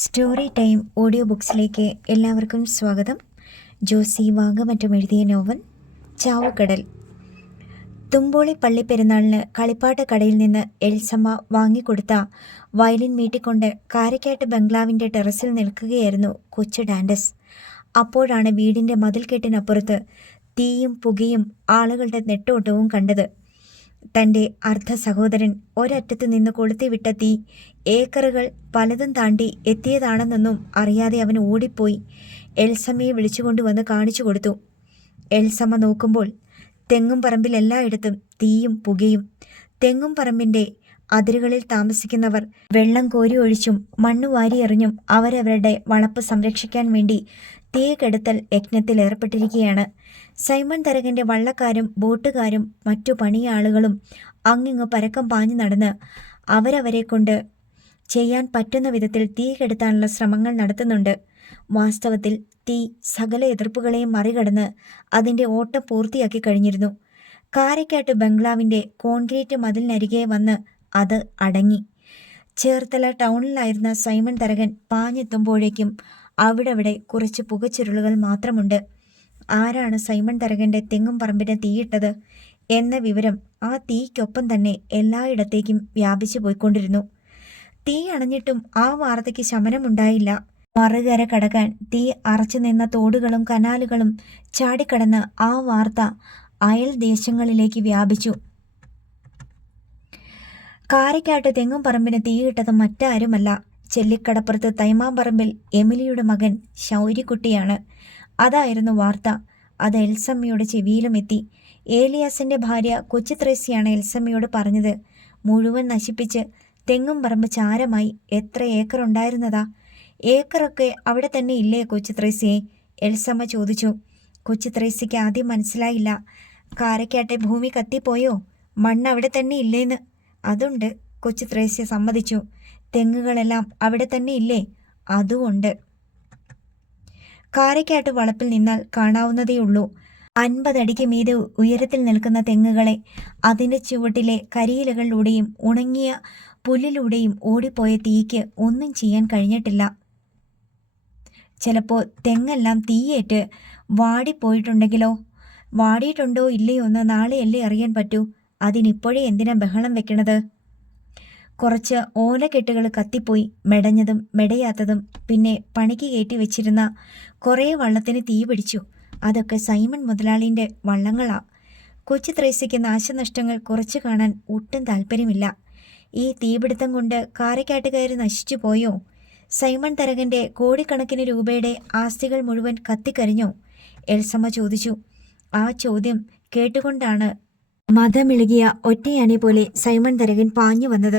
Story time audio ബുക്സിലേക്ക് എല്ലാവർക്കും സ്വാഗതം. ജോസി വാഗമറ്റം എഴുതിയ നോവൽ ചാവുകടൽ. തുമ്പോളി പള്ളിപ്പെരുന്നാളിന് കളിപ്പാട്ട കടയിൽ നിന്ന് എൽസമ്മ വാങ്ങിക്കൊടുത്ത വയലിൻ മീട്ടിക്കൊണ്ട് കാരക്കാട്ട് ബംഗ്ലാവിൻ്റെ ടെറസിൽ നിൽക്കുകയായിരുന്നു കൊച്ചു ഡാൻഡസ്. അപ്പോഴാണ് വീടിൻ്റെ മതിൽക്കെട്ടിനപ്പുറത്ത് തീയും പുകയും ആളുകളുടെ നെട്ടോട്ടവും കണ്ടത്. തൻ്റെ അർദ്ധ സഹോദരൻ ഒരറ്റത്ത് നിന്ന് കൊളുത്തിവിട്ട തീ ഏക്കറുകൾ പലതും താണ്ടി എത്തിയതാണെന്നൊന്നും അറിയാതെ അവൻ ഓടിപ്പോയി എൽസമ്മയെ വിളിച്ചുകൊണ്ടുവന്ന് കാണിച്ചു കൊടുത്തു. എൽസമ്മ നോക്കുമ്പോൾ തെങ്ങും പറമ്പിൽ എല്ലായിടത്തും തീയും പുകയും. തെങ്ങും പറമ്പിൻ്റെ അതിരുകളിൽ താമസിക്കുന്നവർ വെള്ളം കോരി ഒഴിച്ചും മണ്ണ് വാരിയെറിഞ്ഞും അവരവരുടെ വളപ്പ് സംരക്ഷിക്കാൻ വേണ്ടി തീ കെടുത്തൽ യജ്ഞത്തിൽ ഏർപ്പെട്ടിരിക്കുകയാണ്. സൈമൺ തരകൻ്റെ വള്ളക്കാരും ബോട്ടുകാരും മറ്റു പണിയാളുകളും അങ്ങിങ്ങ് പരക്കം പാഞ്ഞു നടന്ന് അവരവരെ കൊണ്ട് ചെയ്യാൻ പറ്റുന്ന വിധത്തിൽ തീ കെടുത്താനുള്ള ശ്രമങ്ങൾ നടത്തുന്നുണ്ട്. വാസ്തവത്തിൽ തീ സകല എതിർപ്പുകളെയും മറികടന്ന് അതിൻ്റെ ഓട്ടം പൂർത്തിയാക്കി കഴിഞ്ഞിരുന്നു. കാരക്കാട്ട് ബംഗ്ലാവിൻ്റെ കോൺക്രീറ്റ് മതിലിനരികെ വന്ന് അത് അടങ്ങി. ചേർത്തല ടൗണിലായിരുന്ന സൈമൺ തരകൻ പാഞ്ഞെത്തുമ്പോഴേക്കും അവിടെ കുറച്ച് പുകച്ചുരുളുകൾ മാത്രമുണ്ട്. ആരാണ് സൈമൺ തരകൻ്റെ തെങ്ങും പറമ്പിന് തീയിട്ടത് എന്ന വിവരം ആ തീയ്ക്കൊപ്പം തന്നെ എല്ലായിടത്തേക്കും വ്യാപിച്ചു പോയിക്കൊണ്ടിരുന്നു. തീ അണഞ്ഞിട്ടും ആ വാർത്തയ്ക്ക് ശമനമുണ്ടായില്ല. മറുകര കടക്കാൻ തീ അറച്ചു നിന്ന തോടുകളും കനാലുകളും ചാടിക്കടന്ന് ആ വാർത്ത അയൽ ദേശങ്ങളിലേക്ക് വ്യാപിച്ചു. കാരക്കാട്ട് തെങ്ങും പറമ്പിന് തീയിട്ടത് മറ്റാരുമല്ല, ചെല്ലിക്കടപ്പുറത്ത് തൈമാമ്പറമ്പിൽ എമിലിയുടെ മകൻ ശൗര്യക്കുട്ടിയാണ്. അതായിരുന്നു വാർത്ത. അത് എൽസമ്മയുടെ ചെവിയിലും എത്തി. ഏലിയാസിൻ്റെ ഭാര്യ കൊച്ചു ത്രേസ്യാണ് എൽസമ്മയോട് പറഞ്ഞത്. മുഴുവൻ നശിപ്പിച്ച് തെങ്ങും പറമ്പ് ചാരമായി. എത്ര ഏക്കർ ഉണ്ടായിരുന്നതാ? ഏക്കറൊക്കെ അവിടെ തന്നെ ഇല്ലേ കൊച്ചു ത്രേസ്യയെ? എൽസമ്മ ചോദിച്ചു. കൊച്ചു ത്രേസ്യയ്ക്ക് ആദ്യം മനസ്സിലായില്ല. കാരക്കാട്ടെ ഭൂമി കത്തിപ്പോയോ? മണ്ണ് അവിടെ തന്നെ ഇല്ലേന്ന്. അതുണ്ട്, കൊച്ചു ത്രേസ്യ സമ്മതിച്ചു. തെങ്ങുകളെല്ലാം അവിടെ തന്നെ ഇല്ലേ? അതുകൊണ്ട്. കാരക്കാട്ട് വളപ്പിൽ നിന്നാൽ കാണാവുന്നതേയുള്ളൂ 50 അടിക്ക് മീതെ ഉയരത്തിൽ നിൽക്കുന്ന തെങ്ങുകളെ. അതിൻ്റെ ചുവട്ടിലെ കരിയിലകളിലൂടെയും ഉണങ്ങിയ പുല്ലിലൂടെയും ഓടിപ്പോയ തീയ്ക്ക് ഒന്നും ചെയ്യാൻ കഴിഞ്ഞിട്ടില്ല. ചിലപ്പോൾ തെങ്ങെല്ലാം തീയേറ്റ് വാടിപ്പോയിട്ടുണ്ടെങ്കിലോ? വാടിയിട്ടുണ്ടോ ഇല്ലയോ എന്ന് നാളെയല്ലേ അറിയാൻ പറ്റൂ. അതിനിപ്പോഴേ എന്തിനാ ബഹളം വെക്കണത്? കുറച്ച് ഓലക്കെട്ടുകൾ കത്തിപ്പോയി, മെടഞ്ഞതും മെടയാത്തതും. പിന്നെ പണിക്ക് കയറ്റി വെച്ചിരുന്ന കുറേ വള്ളത്തിന് തീ പിടിച്ചു. അതൊക്കെ സൈമൺ മുതലാളിൻ്റെ വള്ളങ്ങളാ. കൊച്ചു ത്രേസ്യയ്ക്ക് നാശനഷ്ടങ്ങൾ കുറച്ച് കാണാൻ ഒട്ടും താല്പര്യമില്ല. ഈ തീപിടുത്തം കൊണ്ട് കാരക്കാട്ടുകാർ നശിച്ചു പോയോ? സൈമൺ തരകൻ്റെ കോടിക്കണക്കിന് രൂപയുടെ ആസ്തികൾ മുഴുവൻ കത്തിക്കരിഞ്ഞോ? എൽസമ്മ ചോദിച്ചു. ആ ചോദ്യം കേട്ടുകൊണ്ടാണ് മതമിളുകിയ ഒറ്റയാനെ പോലെ സൈമൺ തരകൻ പാഞ്ഞു വന്നത്.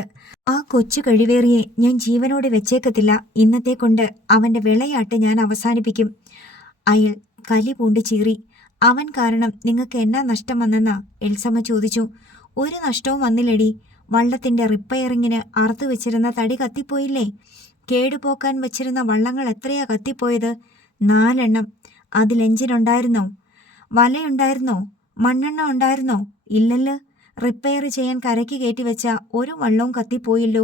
ആ കൊച്ചു കഴിവേറിയെ ഞാൻ ജീവനോടെ വെച്ചേക്കത്തില്ല. ഇന്നത്തെ കൊണ്ട് അവൻ്റെ വിളയാട്ട് ഞാൻ അവസാനിപ്പിക്കും. അയാൾ കലി പൂണ്ടി ചീറി. അവൻ കാരണം നിങ്ങൾക്ക് എന്നാ നഷ്ടം വന്നെന്നാ എൽസമ്മ ചോദിച്ചു. ഒരു നഷ്ടവും വന്നില്ലടി. വള്ളത്തിൻ്റെ റിപ്പയറിങ്ങിന് അറുത്തു വെച്ചിരുന്ന തടി കത്തിപ്പോയില്ലേ? കേടുപോക്കാൻ വെച്ചിരുന്ന വള്ളങ്ങൾ എത്രയാ കത്തിപ്പോയത്? 4 എണ്ണം. അതിൽ എഞ്ചിനുണ്ടായിരുന്നോ? വലയുണ്ടായിരുന്നോ? മണ്ണെണ്ണ ഉണ്ടായിരുന്നോ? ഇല്ലല്ലോ. റിപ്പയർ ചെയ്യാൻ കരയ്ക്ക് കയറ്റി വെച്ച ഒരു വള്ളവും കത്തിപ്പോയില്ലോ.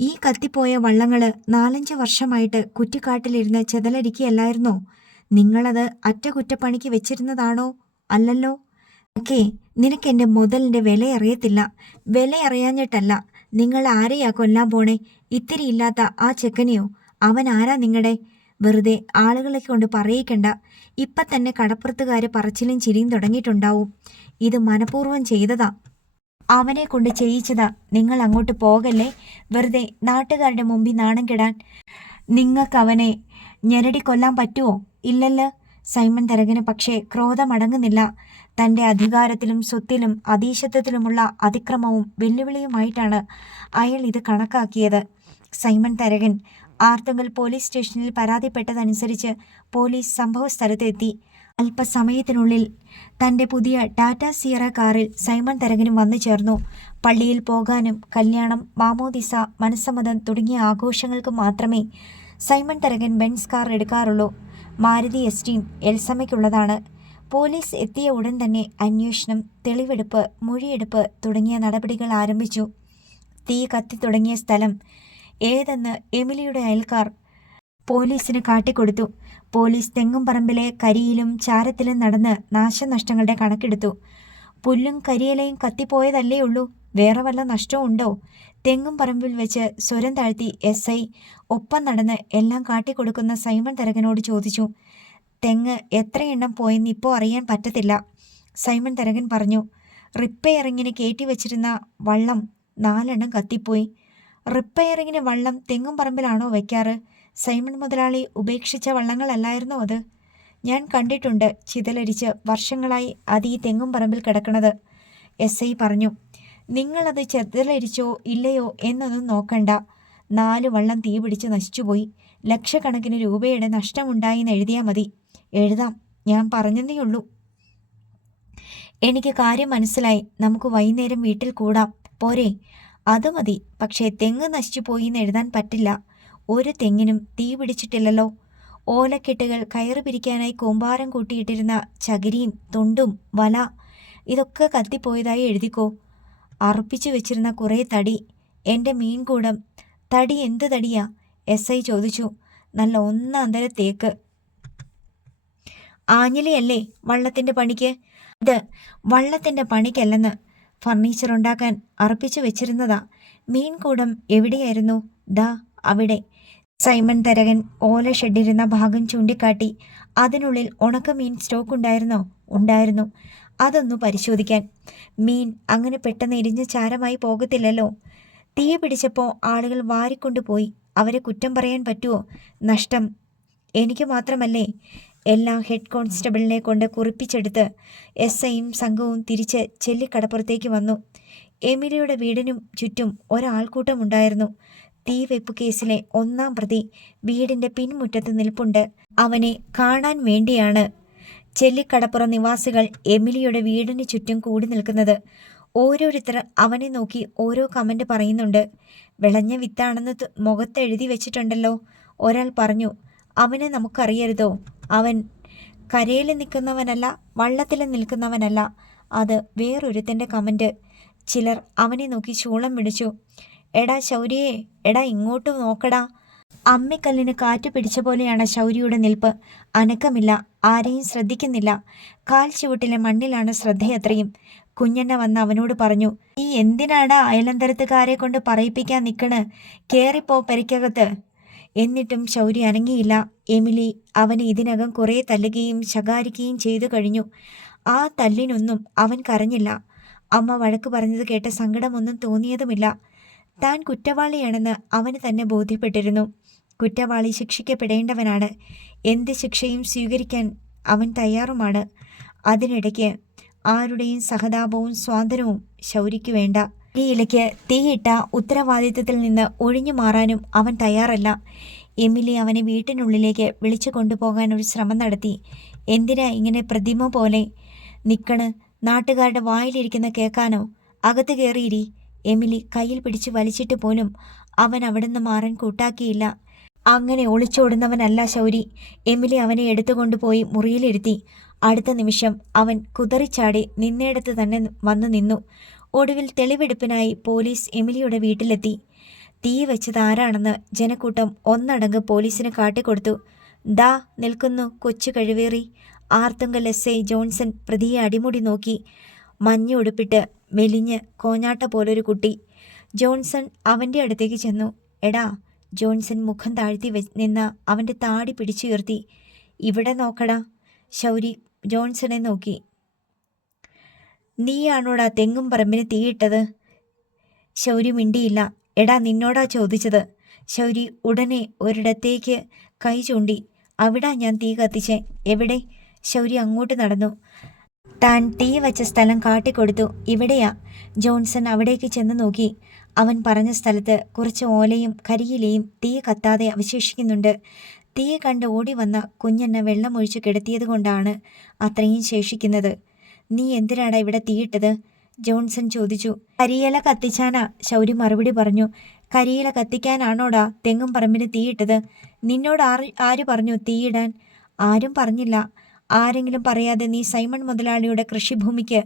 ഈ കത്തിപ്പോയ വള്ളങ്ങൾ 4-5 വർഷമായിട്ട് കുറ്റിക്കാട്ടിലിരുന്ന് ചെതലരിക്കുകയല്ലായിരുന്നോ? നിങ്ങളത് അറ്റകുറ്റപ്പണിക്ക് വെച്ചിരുന്നതാണോ? അല്ലല്ലോ. ഓക്കെ, നിനക്കെൻ്റെ മുതലിൻ്റെ വില അറിയത്തില്ല. വില അറിയാഞ്ഞിട്ടല്ല. നിങ്ങൾ ആരെയാ കൊല്ലാൻ പോണേ? ഇത്തിരി ഇല്ലാത്ത ആ ചെക്കനെയോ? അവൻ ആരാ നിങ്ങളുടെ? വെറുതെ ആളുകളെ കൊണ്ട് പറയിക്കണ്ട. ഇപ്പം തന്നെ കടപ്പുറത്തുകാർ പറച്ചിലും ചിരിയും തുടങ്ങിയിട്ടുണ്ടാവും. ഇത് മനഃപൂർവ്വം ചെയ്തതാ. അവനെ കൊണ്ട് ചെയ്യിച്ചതാ. നിങ്ങൾ അങ്ങോട്ട് പോകല്ലേ, വെറുതെ നാട്ടുകാരുടെ മുമ്പിൽ നാണം കെടാൻ. നിങ്ങൾക്കവനെ ഞെരടി കൊല്ലാൻ പറ്റുമോ? ഇല്ലല്ലോ. സൈമൺ തരകന് പക്ഷേ ക്രോധമടങ്ങുന്നില്ല. തൻ്റെ അധികാരത്തിലും സ്വത്തിലും അധീശത്വത്തിലുമുള്ള അതിക്രമവും വെല്ലുവിളിയുമായിട്ടാണ് അയാൾ ഇത് കണക്കാക്കിയത്. സൈമൺ തരകൻ ആർത്തുങ്കൽ പോലീസ് സ്റ്റേഷനിൽ പരാതിപ്പെട്ടതനുസരിച്ച് പോലീസ് സംഭവസ്ഥലത്തെത്തി. അല്പസമയത്തിനുള്ളിൽ തൻ്റെ പുതിയ ടാറ്റ സിയറ കാറിൽ സൈമൺ തരകനും വന്നു ചേർന്നു. പള്ളിയിൽ പോകാനും കല്യാണം, മാമോദിസ, മനസ്സമ്മതം തുടങ്ങിയ ആഘോഷങ്ങൾക്ക് മാത്രമേ സൈമൺ തരകൻ ബെൻസ് കാർ എടുക്കാറുള്ളൂ. മാരുതി എസ്റ്റീം എൽസമ്മയ്ക്കുള്ളതാണ്. പോലീസ് എത്തിയ ഉടൻ തന്നെ അന്വേഷണം, തെളിവെടുപ്പ്, മൊഴിയെടുപ്പ് തുടങ്ങിയ നടപടികൾ ആരംഭിച്ചു. തീ കത്തി തുടങ്ങിയ സ്ഥലം ഏതെന്ന് എമിലിയുടെ അയൽക്കാർ പോലീസിന് കാട്ടിക്കൊടുത്തു. പോലീസ് തെങ്ങുംപറമ്പിലെ കരിയിലും ചാരത്തിലും നടന്ന് നാശനഷ്ടങ്ങളുടെ കണക്കെടുത്തു. പുല്ലും കരിയിലയും കത്തിപ്പോയതല്ലേ ഉള്ളൂ, വേറെ വല്ല നഷ്ടവും ഉണ്ടോ? തെങ്ങുംപറമ്പിൽ വെച്ച് സ്വരം താഴ്ത്തി SI ഒപ്പം നടന്ന് എല്ലാം കാട്ടിക്കൊടുക്കുന്ന സൈമൺ തരകനോട് ചോദിച്ചു. തെങ്ങ് എത്രയെണ്ണം പോയെന്ന് ഇപ്പോൾ അറിയാൻ പറ്റത്തില്ല, സൈമൺ തരകൻ പറഞ്ഞു. റിപ്പയറിങ്ങിന് കയറ്റിവെച്ചിരുന്ന വള്ളം 4 എണ്ണം കത്തിപ്പോയി. റിപ്പയറിങ്ങിന് വള്ളം തെങ്ങുംപറമ്പിലാണോ വയ്ക്കാറ്? സൈമൺ മുതലാളി ഉപേക്ഷിച്ച വള്ളങ്ങളല്ലായിരുന്നോ അത്? ഞാൻ കണ്ടിട്ടുണ്ട്, ചിതലരിച്ച് വർഷങ്ങളായി അത് ഈ തെങ്ങുംപറമ്പിൽ കിടക്കണത്, SI പറഞ്ഞു. നിങ്ങളത് ചിതലരിച്ചോ ഇല്ലയോ എന്നൊന്നും നോക്കണ്ട. 4 വള്ളം തീപിടിച്ച് നശിച്ചുപോയി. ലക്ഷക്കണക്കിന് രൂപയുടെ നഷ്ടമുണ്ടായിന്ന് എഴുതിയാൽ മതി. എഴുതാം, ഞാൻ പറഞ്ഞതേയുള്ളൂ. എനിക്ക് കാര്യം മനസ്സിലായി. നമുക്ക് വൈകുന്നേരം വീട്ടിൽ കൂടാം, പോരെ? അത് മതി. പക്ഷേ തെങ്ങ് നശിച്ചു പോയിന്ന് എഴുതാൻ പറ്റില്ല. ഒരു തെങ്ങിനും തീ പിടിച്ചിട്ടില്ലല്ലോ. ഓലക്കെട്ടുകൾ കയറ് പിരിക്കാനായി കൂമ്പാരം കൂട്ടിയിട്ടിരുന്ന ചകിരിയും തൊണ്ടും വല ഇതൊക്കെ കത്തിപ്പോയതായി എഴുതിക്കോ. അറുപ്പിച്ചു വെച്ചിരുന്ന കുറേ തടി, എൻ്റെ മീൻകൂടം. തടി എന്ത് തടിയാ? SI ചോദിച്ചു. നല്ല ഒന്നാന്തര തേക്ക്. ആഞ്ഞിലിയല്ലേ വള്ളത്തിൻ്റെ പണിക്ക്? ഇത് വള്ളത്തിൻ്റെ പണിക്കല്ലെന്ന്, ഫർണിച്ചർ ഉണ്ടാക്കാൻ അർപ്പിച്ചു വെച്ചിരുന്നതാ. മീൻകൂടം എവിടെയായിരുന്നു? ദാ അവിടെ. സൈമൺ തരകൻ ഓല ഷെഡിരുന്ന ഭാഗം ചൂണ്ടിക്കാട്ടി. അതിനുള്ളിൽ ഉണക്കമീൻ സ്റ്റോക്ക് ഉണ്ടായിരുന്നോ? ഉണ്ടായിരുന്നു. അതൊന്നു പരിശോധിക്കാൻ. മീൻ അങ്ങനെ പെട്ടെന്ന് എരിഞ്ഞ ചാരമായി പോകത്തില്ലല്ലോ. തീ പിടിച്ചപ്പോൾ ആളുകൾ വാരിക്കൊണ്ടുപോയി. അവരെ കുറ്റം പറയാൻ പറ്റുമോ? നഷ്ടം എനിക്ക് മാത്രമല്ലേ? എല്ലാം ഹെഡ് കോൺസ്റ്റബിളിനെ കൊണ്ട് കുറിപ്പിച്ചെടുത്ത് SIയും സംഘവും തിരിച്ച് ചെല്ലിക്കടപ്പുറത്തേക്ക് വന്നു. എമിലിയുടെ വീടിനും ചുറ്റും ഒരാൾക്കൂട്ടമുണ്ടായിരുന്നു. തീവെപ്പ് കേസിലെ 1-ാം പ്രതി വീടിൻ്റെ പിൻമുറ്റത്ത് നിൽപ്പുണ്ട്. അവനെ കാണാൻ വേണ്ടിയാണ് ചെല്ലിക്കടപ്പുറം നിവാസികൾ എമിലിയുടെ വീടിന് ചുറ്റും കൂടി നിൽക്കുന്നത്. ഓരോരുത്തർ അവനെ നോക്കി ഓരോ കമൻ്റ് പറയുന്നുണ്ട്. വിളഞ്ഞ വിത്താണെന്ന് മുഖത്തെഴുതി വെച്ചിട്ടുണ്ടല്ലോ, ഒരാൾ പറഞ്ഞു. അവനെ നമുക്കറിയരുതോ? അവൻ കരയിൽ നിൽക്കുന്നവനല്ല, വള്ളത്തിൽ നിൽക്കുന്നവനല്ല. അത് വേറൊരുത്തൻ്റെ കമൻ്റ്. ചിലർ അവനെ നോക്കി ശൂളം പിടിച്ചു. എടാ ശൗര്യേ, എടാ ഇങ്ങോട്ട് നോക്കടാ. അമ്മിക്കല്ലിന് കാറ്റ് പിടിച്ച പോലെയാണ് ശൗര്യയുടെ നിൽപ്പ്. അനക്കമില്ല, ആരെയും ശ്രദ്ധിക്കുന്നില്ല. കാൽ ചുവട്ടിലെ മണ്ണിലാണ് ശ്രദ്ധയത്രയും. കുഞ്ഞണ്ണ വന്ന് അവനോട് പറഞ്ഞു. നീ എന്തിനാടാ അയലന്തരത്തുകാരെ കൊണ്ട് പറയിപ്പിക്കാൻ നിൽക്കണ്? കേറിപ്പോ പെരയ്ക്കകത്ത്. എന്നിട്ടും ശൗര്യ അനങ്ങിയില്ല. എമിലി അവനെ ഇതിനകം കുറേ തല്ലുകയും ശകാരിക്കുകയും ചെയ്തു കഴിഞ്ഞു. ആ തല്ലിനൊന്നും അവൻ കരഞ്ഞില്ല. അമ്മ വഴക്ക് പറഞ്ഞത് കേട്ട് സങ്കടമൊന്നും തോന്നിയതുമില്ല. താൻ കുറ്റവാളിയാണെന്ന് അവന് തന്നെ ബോധ്യപ്പെട്ടിരുന്നു. കുറ്റവാളി ശിക്ഷിക്കപ്പെടേണ്ടവനാണ്. എന്ത് ശിക്ഷയും സ്വീകരിക്കാൻ അവൻ തയ്യാറുമാണ്. അതിനിടയ്ക്ക് ആരുടെയും സഹതാപവും സ്വാതന്ത്ര്യവും ശൗര്യയ്ക്ക് വേണ്ട. ഇലയ്ക്ക് തീയിട്ട ഉത്തരവാദിത്തത്തിൽ നിന്ന് ഒഴിഞ്ഞു മാറാനും അവൻ തയ്യാറല്ല. എമിലി അവനെ വീട്ടിനുള്ളിലേക്ക് വിളിച്ചു കൊണ്ടുപോകാൻ ഒരു ശ്രമം നടത്തി. എന്തിനാ ഇങ്ങനെ പ്രതിമ പോലെ നിൽക്കണ്? നാട്ടുകാരുടെ വായിലിരിക്കുന്ന കേൾക്കാനോ? അകത്ത് കയറിയിരി. എമിലി കയ്യിൽ പിടിച്ച് വലിച്ചിട്ട് പോലും അവൻ അവിടുന്ന് മാറാൻ കൂട്ടാക്കിയില്ല. അങ്ങനെ ഒളിച്ചോടുന്നവനല്ല ശൗരി. എമിലി അവനെ എടുത്തുകൊണ്ടുപോയി മുറിയിലിരുത്തി. അടുത്ത നിമിഷം അവൻ കുതറിച്ചാടി നിന്നേടത്ത് തന്നെ വന്നു നിന്നു. ഒടുവിൽ തെളിവെടുപ്പിനായി പോലീസ് എമിലിയുടെ വീട്ടിലെത്തി. തീ വെച്ചത് ആരാണെന്ന് ജനക്കൂട്ടം ഒന്നടങ്ക് പോലീസിന് കാട്ടിക്കൊടുത്തു. ദാ നിൽക്കുന്നു കൊച്ചു കഴിവേറി. ആർത്തുങ്കൽ SI ജോൺസൺ പ്രതിയെ അടിമുടി നോക്കി. മഞ്ഞ ഉടുപ്പിട്ട് മെലിഞ്ഞ് കോഞ്ഞാട്ട പോലൊരു കുട്ടി. ജോൺസൺ അവൻ്റെ അടുത്തേക്ക് ചെന്നു. എടാ. ജോൺസൺ മുഖം താഴ്ത്തി നിന്ന അവൻ്റെ താടി പിടിച്ചുയർത്തി. ഇവിടെ നോക്കടാ. ശൗരി ജോൺസണെ നോക്കി. നീയാണോടാ തെങ്ങും പറമ്പിന് തീയിട്ടത്? ശൗരി മിണ്ടിയില്ല. എടാ നിന്നോടാ ചോദിച്ചത്. ശൗരി ഉടനെ ഒരിടത്തേക്ക് കൈ ചൂണ്ടി. അവിടാ ഞാൻ തീ കത്തിച്ചേ. എവിടെ? ശൗരി അങ്ങോട്ട് നടന്നു. താൻ തീ വച്ച സ്ഥലം കാട്ടിക്കൊടുത്തു. ഇവിടെയാ. ജോൺസൺ അവിടേക്ക് ചെന്ന് നോക്കി. അവൻ പറഞ്ഞ സ്ഥലത്ത് കുറച്ച് ഓലയും കരിയിലയും തീ കത്താതെ അവശേഷിക്കുന്നുണ്ട്. തീ കണ്ട് ഓടി വന്ന കുഞ്ഞെണ്ണ വെള്ളമൊഴിച്ച് കിടത്തിയത് കൊണ്ടാണ് അത്രയും ശേഷിക്കുന്നത്. നീ എന്തിനാടാ ഇവിടെ തീയിട്ടത്? ജോൺസൺ ചോദിച്ചു. കരിയില കത്തിച്ചാനാ, ശൗരി മറുപടി പറഞ്ഞു. കരിയില കത്തിക്കാനാണോടാ തെങ്ങും പറമ്പിന് തീയിട്ടത്? നിന്നോട് ആര് പറഞ്ഞു തീയിടാൻ? ആരും പറഞ്ഞില്ല. ആരെങ്കിലും പറയാതെ നീ സൈമൺ മുതലാളിയുടെ കൃഷിഭൂമിക്ക്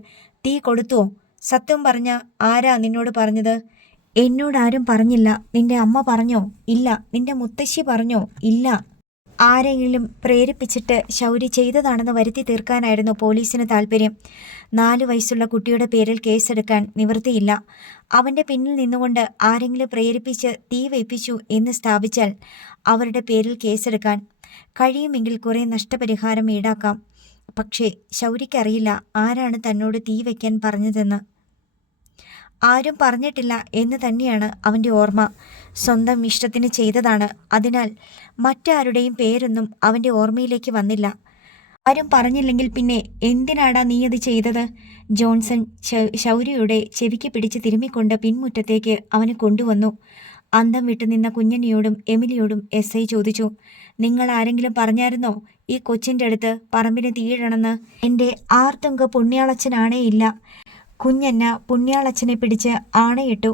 തീ കൊടുത്തുവോ? സത്യം പറഞ്ഞ ആരാ നിന്നോട് പറഞ്ഞത്? എന്നോടാരും പറഞ്ഞില്ല. നിന്റെ അമ്മ പറഞ്ഞോ? ഇല്ല. നിന്റെ മുത്തശ്ശി പറഞ്ഞോ? ഇല്ല. ആരെങ്കിലും പ്രേരിപ്പിച്ചിട്ട് ശൗരി ചെയ്തതാണെന്ന് വരുത്തി തീർക്കാനായിരുന്നു പോലീസിന് താല്പര്യം. 4 വയസ്സുള്ള കുട്ടിയുടെ പേരിൽ കേസെടുക്കാൻ നിവൃത്തിയില്ല. അവൻ്റെ പിന്നിൽ നിന്നുകൊണ്ട് ആരെങ്കിലും പ്രേരിപ്പിച്ച് തീ വെപ്പിച്ചു എന്ന് സ്ഥാപിച്ചാൽ അവരുടെ പേരിൽ കേസെടുക്കാൻ കഴിയുമെങ്കിൽ കുറേ നഷ്ടപരിഹാരം ഈടാക്കാം. പക്ഷേ ശൗരിക്കറിയില്ല ആരാണ് തന്നോട് തീ വയ്ക്കാൻ പറഞ്ഞതെന്ന്. ആരും പറഞ്ഞിട്ടില്ല എന്ന് തന്നെയാണ് അവൻ്റെ ഓർമ്മ. സ്വന്തം ഇഷ്ടത്തിന് ചെയ്തതാണ്. അതിനാൽ മറ്റാരുടെയും പേരൊന്നും അവൻ്റെ ഓർമ്മയിലേക്ക് വന്നില്ല. ആരും പറഞ്ഞില്ലെങ്കിൽ പിന്നെ എന്തിനാടാ നീ അത് ചെയ്തത്? ജോൺസൺ ശൗര്യയുടെ ചെവിക്ക് പിടിച്ച് തിരുമ്മിക്കൊണ്ട് പിൻമുറ്റത്തേക്ക് അവനെ കൊണ്ടുവന്നു. അന്തം വിട്ടു നിന്ന കുഞ്ഞനിയോടും എമിലിയോടും SI ചോദിച്ചു, നിങ്ങൾ ആരെങ്കിലും പറഞ്ഞായിരുന്നോ ഈ കൊച്ചിൻ്റെ അടുത്ത് പറമ്പിന് തീയിടണമെന്ന്? എൻ്റെ ആർത്തുങ്ക പുണ്യാളച്ചനാണേ ഇല്ല. കുഞ്ഞന്ന പുണ്യാളച്ചനെ പിടിച്ച് ആണയിട്ടു.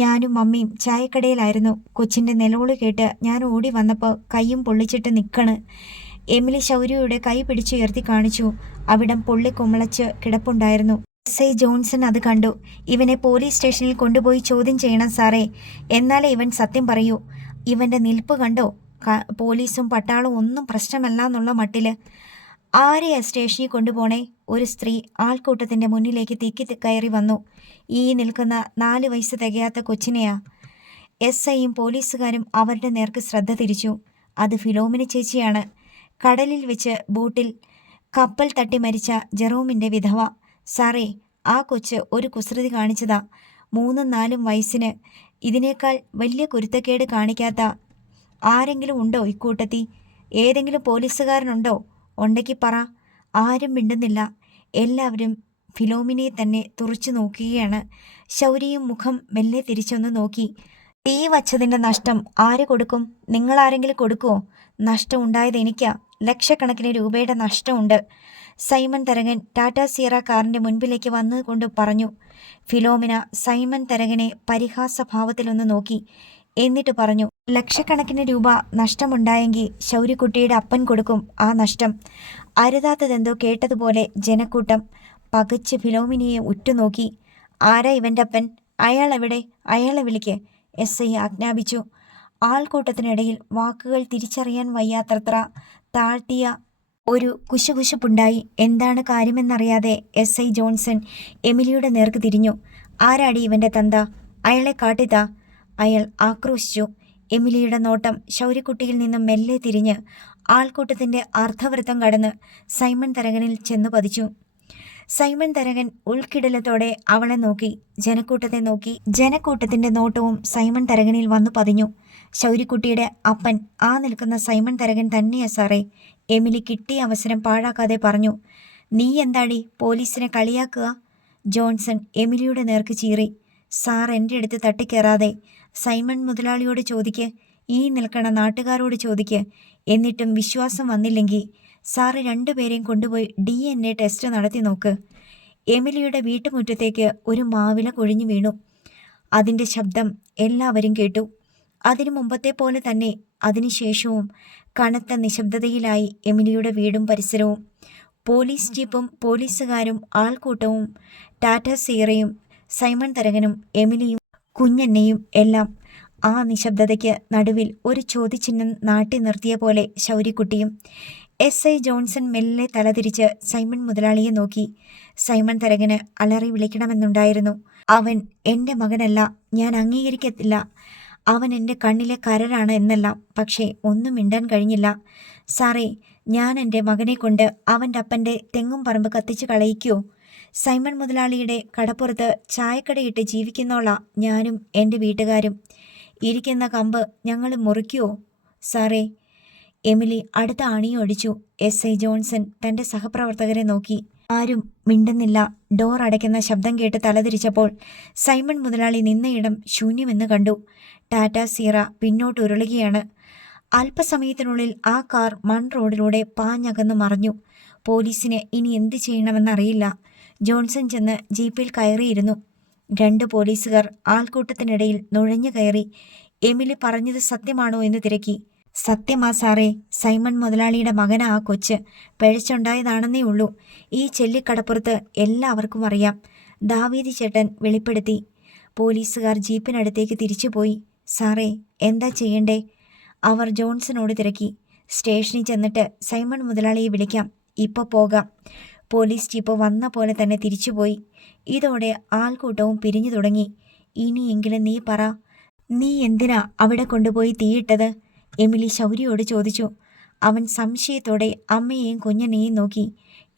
ഞാനും മമ്മിയും ചായക്കടയിലായിരുന്നു. കൊച്ചിൻ്റെ നിലവിളി കേട്ട് ഞാൻ ഓടി വന്നപ്പോൾ കൈയും പൊള്ളിച്ചിട്ട് നിൽക്കണ്. എമിലി ശൗര്യയുടെ കൈ പിടിച്ചുയർത്തി കാണിച്ചു. അവിടം പൊള്ളിക്കൊമ്മളച്ച് കിടപ്പുണ്ടായിരുന്നു. SI ജോൺസൺ അത് കണ്ടു. ഇവനെ പോലീസ് സ്റ്റേഷനിൽ കൊണ്ടുപോയി ചോദ്യം ചെയ്യണം സാറേ, എന്നാലേ ഇവൻ സത്യം പറയൂ. ഇവൻ്റെ നിൽപ്പ് കണ്ടോ? പോലീസും പട്ടാളവും ഒന്നും പ്രശ്നമല്ല എന്നുള്ള മട്ടിൽ. ആരെയാ സ്റ്റേഷനിൽ കൊണ്ടുപോണേ? ഒരു സ്ത്രീ ആൾക്കൂട്ടത്തിൻ്റെ മുന്നിലേക്ക് തിക്കി കയറി വന്നു. ഈ നിൽക്കുന്ന 4 വയസ്സ് തികയാത്ത കൊച്ചിനെയാ. SIയും പോലീസുകാരും അവരുടെ നേർക്ക് ശ്രദ്ധ തിരിച്ചു. അത് ഫിലോമിന ചേച്ചിയാണ്. കടലിൽ വെച്ച് ബോട്ടിൽ കപ്പൽ തട്ടി മരിച്ച ജെറോമിൻ്റെ വിധവ. സാറേ, ആ കൊച്ച് ഒരു കുസൃതി കാണിച്ചതാ. 3-4 വയസ്സിന് ഇതിനേക്കാൾ വലിയ കുരുത്തക്കേട് കാണിക്കാത്ത ആരെങ്കിലും ഉണ്ടോ ഇക്കൂട്ടത്തിൽ? ഏതെങ്കിലും പോലീസുകാരനുണ്ടോ? ഉണ്ടെങ്കിൽ പറ. ആരും മിണ്ടുന്നില്ല. എല്ലാവരും ഫിലോമിനയെ തന്നെ തുറച്ചു നോക്കുകയാണ്. ശൗര്യയും മുഖം മെല്ലെ തിരിച്ചൊന്ന് നോക്കി. തീ വച്ചതിൻ്റെ നഷ്ടം ആര് കൊടുക്കും? നിങ്ങളാരെങ്കിലും കൊടുക്കുമോ? നഷ്ടം ഉണ്ടായത് എനിക്കാ. ലക്ഷക്കണക്കിന് രൂപയുടെ നഷ്ടമുണ്ട്. സൈമൺ തരകൻ ടാറ്റാ സിയറ കാറിൻ്റെ മുൻപിലേക്ക് വന്നുകൊണ്ട് പറഞ്ഞു. ഫിലോമിന സൈമൺ തരകനെ പരിഹാസഭാവത്തിലൊന്ന് നോക്കി. എന്നിട്ട് പറഞ്ഞു, ലക്ഷക്കണക്കിന് രൂപ നഷ്ടമുണ്ടായെങ്കിൽ ശൗര്യക്കുട്ടിയുടെ അപ്പൻ കൊടുക്കും ആ നഷ്ടം. അരുതാത്തതെന്തോ കേട്ടതുപോലെ ജനക്കൂട്ടം പകച്ച് ഫിലോമിനയെ ഉറ്റുനോക്കി. ആരാ ഇവൻ്റെ അപ്പൻ? അയാൾ എവിടെ? അയാളെ വിളിക്ക്, SI ആജ്ഞാപിച്ചു. ആൾക്കൂട്ടത്തിനിടയിൽ വാക്കുകൾ തിരിച്ചറിയാൻ വയ്യാത്തത്ര താഴ്ത്തിയ ഒരു കുശുകുശുപ്പുണ്ടായി. എന്താണ് കാര്യമെന്നറിയാതെ SI ജോൺസൺ എമിലിയുടെ നേർക്ക് തിരിഞ്ഞു. ആരാടി ഇവൻ്റെ തന്ത? അയാളെ കാട്ടിത്താ, അയാൾ ആക്രോശിച്ചു. എമിലിയുടെ നോട്ടം ശൗര്യക്കുട്ടിയിൽ നിന്നും മെല്ലെ തിരിഞ്ഞ് ആൾക്കൂട്ടത്തിൻ്റെ അർദ്ധവൃത്തം കടന്ന് സൈമൺ തരകനിൽ ചെന്നു പതിച്ചു. സൈമൺ തരകൻ ഉൾക്കിടലത്തോടെ അവളെ നോക്കി, ജനക്കൂട്ടത്തെ നോക്കി. ജനക്കൂട്ടത്തിൻ്റെ നോട്ടവും സൈമൺ തരകനിൽ വന്നു പതിഞ്ഞു. ശൗര്യക്കുട്ടിയുടെ അപ്പൻ ആ നിൽക്കുന്ന സൈമൺ തരകൻ തന്നെയാ സാറേ. എമിലി കിട്ടിയ അവസരം പാഴാക്കാതെ പറഞ്ഞു. നീ എന്താടി പോലീസിനെ കളിയാക്കുക? ജോൺസൺ എമിലിയുടെ നേർക്ക് ചീറി. സാർ എൻ്റെ അടുത്ത് തട്ടിക്കയറാതെ. സൈമൺ മുതലാളിയോട് ചോദിക്ക്, ഈ നിൽക്കണ നാട്ടുകാരോട് ചോദിക്ക്. എന്നിട്ടും വിശ്വാസം വന്നില്ലെങ്കിൽ സാറ് 2 പേരെയും കൊണ്ടുപോയി DNA ടെസ്റ്റ് നടത്തി നോക്ക്. എമിലിയുടെ വീട്ടുമുറ്റത്തേക്ക് ഒരു മാവില കൊഴിഞ്ഞു വീണു. അതിൻ്റെ ശബ്ദം എല്ലാവരും കേട്ടു. അതിനു മുമ്പത്തെ പോലെ തന്നെ അതിനുശേഷവും കനത്ത നിശബ്ദതയിലായി എമിലിയുടെ വീടും പരിസരവും. പോലീസ് ജീപ്പും പോലീസുകാരും ആൾക്കൂട്ടവും ടാറ്റാ സിയറയും സൈമൺ തരകനും എമിലിയും കുഞ്ഞന്നയും എല്ലാം. ആ നിശബ്ദതയ്ക്ക് നടുവിൽ ഒരു ചോദ്യചിഹ്നം നാട്ടി നിർത്തിയ പോലെ ശൗര്യക്കുട്ടിയും. SI ജോൺസൺ മെല്ലെ തലതിരിച്ച് സൈമൺ മുതലാളിയെ നോക്കി. സൈമൺ തരകന് അലറി വിളിക്കണമെന്നുണ്ടായിരുന്നു. അവൻ എൻ്റെ മകനല്ല, ഞാൻ അംഗീകരിക്കത്തില്ല. അവൻ എൻ്റെ കണ്ണിലെ കരലാണ് എന്നെല്ലാം. പക്ഷേ ഒന്നും മിണ്ടാൻ കഴിഞ്ഞില്ല. സാറേ, ഞാൻ എൻ്റെ മകനെ കൊണ്ട് അവൻ്റെ അപ്പൻ്റെ തെങ്ങും പറമ്പ് കത്തിച്ച് കളയിക്കുമോ? സൈമൺ മുതലാളിയുടെ കടപ്പുറത്ത് ചായക്കടയിട്ട് ജീവിക്കുന്നോളാ ഞാനും എൻ്റെ വീട്ടുകാരും. ഇരിക്കുന്ന കമ്പ് ഞങ്ങൾ മുറിക്കുമോ സാറേ? എമിലി അടുത്ത ആണിയൊടിച്ചു. SI ജോൺസൺ തൻ്റെ സഹപ്രവർത്തകരെ നോക്കി. ആരും മിണ്ടുന്നില്ല. ഡോർ അടയ്ക്കുന്ന ശബ്ദം കേട്ട് തലതിരിച്ചപ്പോൾ സൈമൺ മുതലാളി നിന്നയിടം ശൂന്യമെന്ന് കണ്ടു. ടാറ്റാ സിയറ പിന്നോട്ട് ഉരുളുകയാണ്. അല്പസമയത്തിനുള്ളിൽ ആ കാർ മൺ റോഡിലൂടെ പാഞ്ഞകന്നു മറഞ്ഞു. പോലീസിന് ഇനി എന്ത് ചെയ്യണമെന്നറിയില്ല. ജോൺസൺ ചെന്ന് ജീപ്പിൽ കയറിയിരുന്നു. 2 പോലീസുകാർ ആൾക്കൂട്ടത്തിനിടയിൽ നുഴഞ്ഞു കയറി. എമിലി പറഞ്ഞത് സത്യമാണോ എന്ന് തിരക്കി. സത്യമാ സാറേ, സൈമൺ മുതലാളിയുടെ മകനാ ആ കൊച്ച്. പിഴച്ചുണ്ടായതാണെന്നേ ഉള്ളൂ. ഈ ചെല്ലിക്കടപ്പുറത്ത് എല്ലാവർക്കും അറിയാം. ദാവീദ് ചേട്ടൻ വെളിപ്പെടുത്തി. പോലീസുകാർ ജീപ്പിനടുത്തേക്ക് തിരിച്ചുപോയി. സാറേ, എന്താ ചെയ്യണ്ടേ? അവർ ജോൺസണോട് തിരക്കി. സ്റ്റേഷനിൽ ചെന്നിട്ട് സൈമൺ മുതലാളിയെ വിളിക്കാം. ഇപ്പോൾ പോകാം. പോലീസ് ജീപ്പ് വന്ന പോലെ തന്നെ തിരിച്ചുപോയി. ഇതോടെ ആൾക്കൂട്ടവും പിരിഞ്ഞു തുടങ്ങി. ഇനിയെങ്കിലും നീ പറ, നീ എന്തിനാ അവിടെ കൊണ്ടുപോയി തീയിട്ടത്? എമിലി ശൗര്യയോട് ചോദിച്ചു. അവൻ സംശയത്തോടെ അമ്മയെയും കുഞ്ഞനെയും നോക്കി.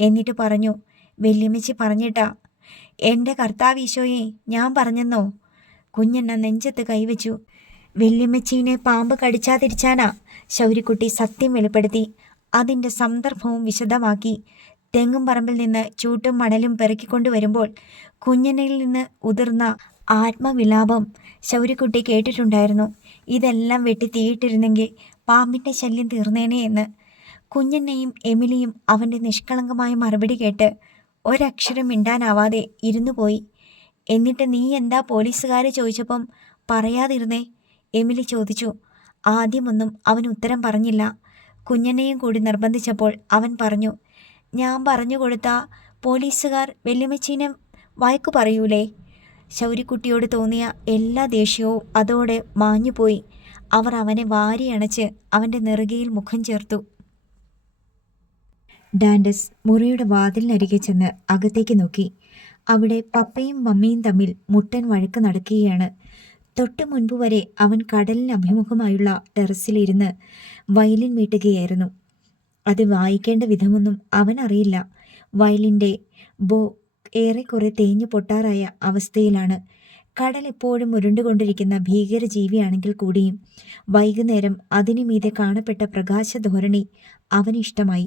എന്നിട്ട് പറഞ്ഞു, വല്യമ്മച്ചി പറഞ്ഞിട്ടാ. എൻ്റെ കർത്താവീശോയെ, ഞാൻ പറഞ്ഞെന്നോ? കുഞ്ഞണ്ണ നെഞ്ചത്ത് കൈവച്ചു. വല്യമ്മച്ചീനെ പാമ്പ് കടിച്ചാതിരിച്ചാനാ. ശൗര്യക്കുട്ടി സത്യം വെളിപ്പെടുത്തി. അതിൻ്റെ സന്ദർഭവും വിശദമാക്കി. തെങ്ങും പറമ്പിൽ നിന്ന് ചൂട്ടും മണലും പെറുക്കിക്കൊണ്ടുവരുമ്പോൾ കുഞ്ഞനയിൽ നിന്ന് ഉതിർന്ന ആത്മവിലാപം ശൗര്യക്കുട്ടി കേട്ടിട്ടുണ്ടായിരുന്നു. ഇതെല്ലാം വെട്ടി തീയിട്ടിരുന്നെങ്കിൽ പാമ്പിൻ്റെ ശല്യം തീർന്നേനെ എന്ന്. കുഞ്ഞനെയും എമിലിയും അവൻ്റെ നിഷ്കളങ്കമായ മറുപടി കേട്ട് ഒരക്ഷരം മിണ്ടാനാവാതെ ഇരുന്നു പോയി. എന്നിട്ട് നീ എന്താ പോലീസുകാർ ചോദിച്ചപ്പം പറയാതിരുന്നേ? എമിലി ചോദിച്ചു. ആദ്യമൊന്നും അവൻ ഉത്തരം പറഞ്ഞില്ല. കുഞ്ഞനെയും കൂടി നിർബന്ധിച്ചപ്പോൾ അവൻ പറഞ്ഞു, ഞാൻ പറഞ്ഞു കൊടുത്താ പോലീസുകാർ വല്യമ്മച്ചീനെ വഴക്കു പറയൂലേ? ശൗര്യക്കുട്ടിയോട് തോന്നിയ എല്ലാ ദേഷ്യവും അതോടെ മാഞ്ഞുപോയി. അവർ അവനെ വാരിയണച്ച് അവൻ്റെ നെറുകയിൽ മുഖം ചേർത്തു. ഡാൻഡസ് മുറിയുടെ വാതിലിനരികെ ചെന്ന് അകത്തേക്ക് നോക്കി. അവിടെ പപ്പയും മമ്മിയും തമ്മിൽ മുട്ടൻ വഴക്ക് നടക്കുകയാണ്. തൊട്ടു മുൻപ് വരെ അവൻ കടലിന് അഭിമുഖമായുള്ള ടെറസിലിരുന്ന് വയലിൻ മീട്ടുകയായിരുന്നു. അത് വായിക്കേണ്ട വിധമൊന്നും അവൻ അറിയില്ല. വയലിൻ്റെ ബോ ഏറെക്കുറെ തേഞ്ഞു പൊട്ടാറായ അവസ്ഥയിലാണ്. കടൽ എപ്പോഴും ഉരുണ്ടുകൊണ്ടിരിക്കുന്ന ഭീകരജീവിയാണെങ്കിൽ കൂടിയും വൈകുന്നേരം അതിനു മീതെ കാണപ്പെട്ട പ്രകാശധോരണി അവനിഷ്ടമായി.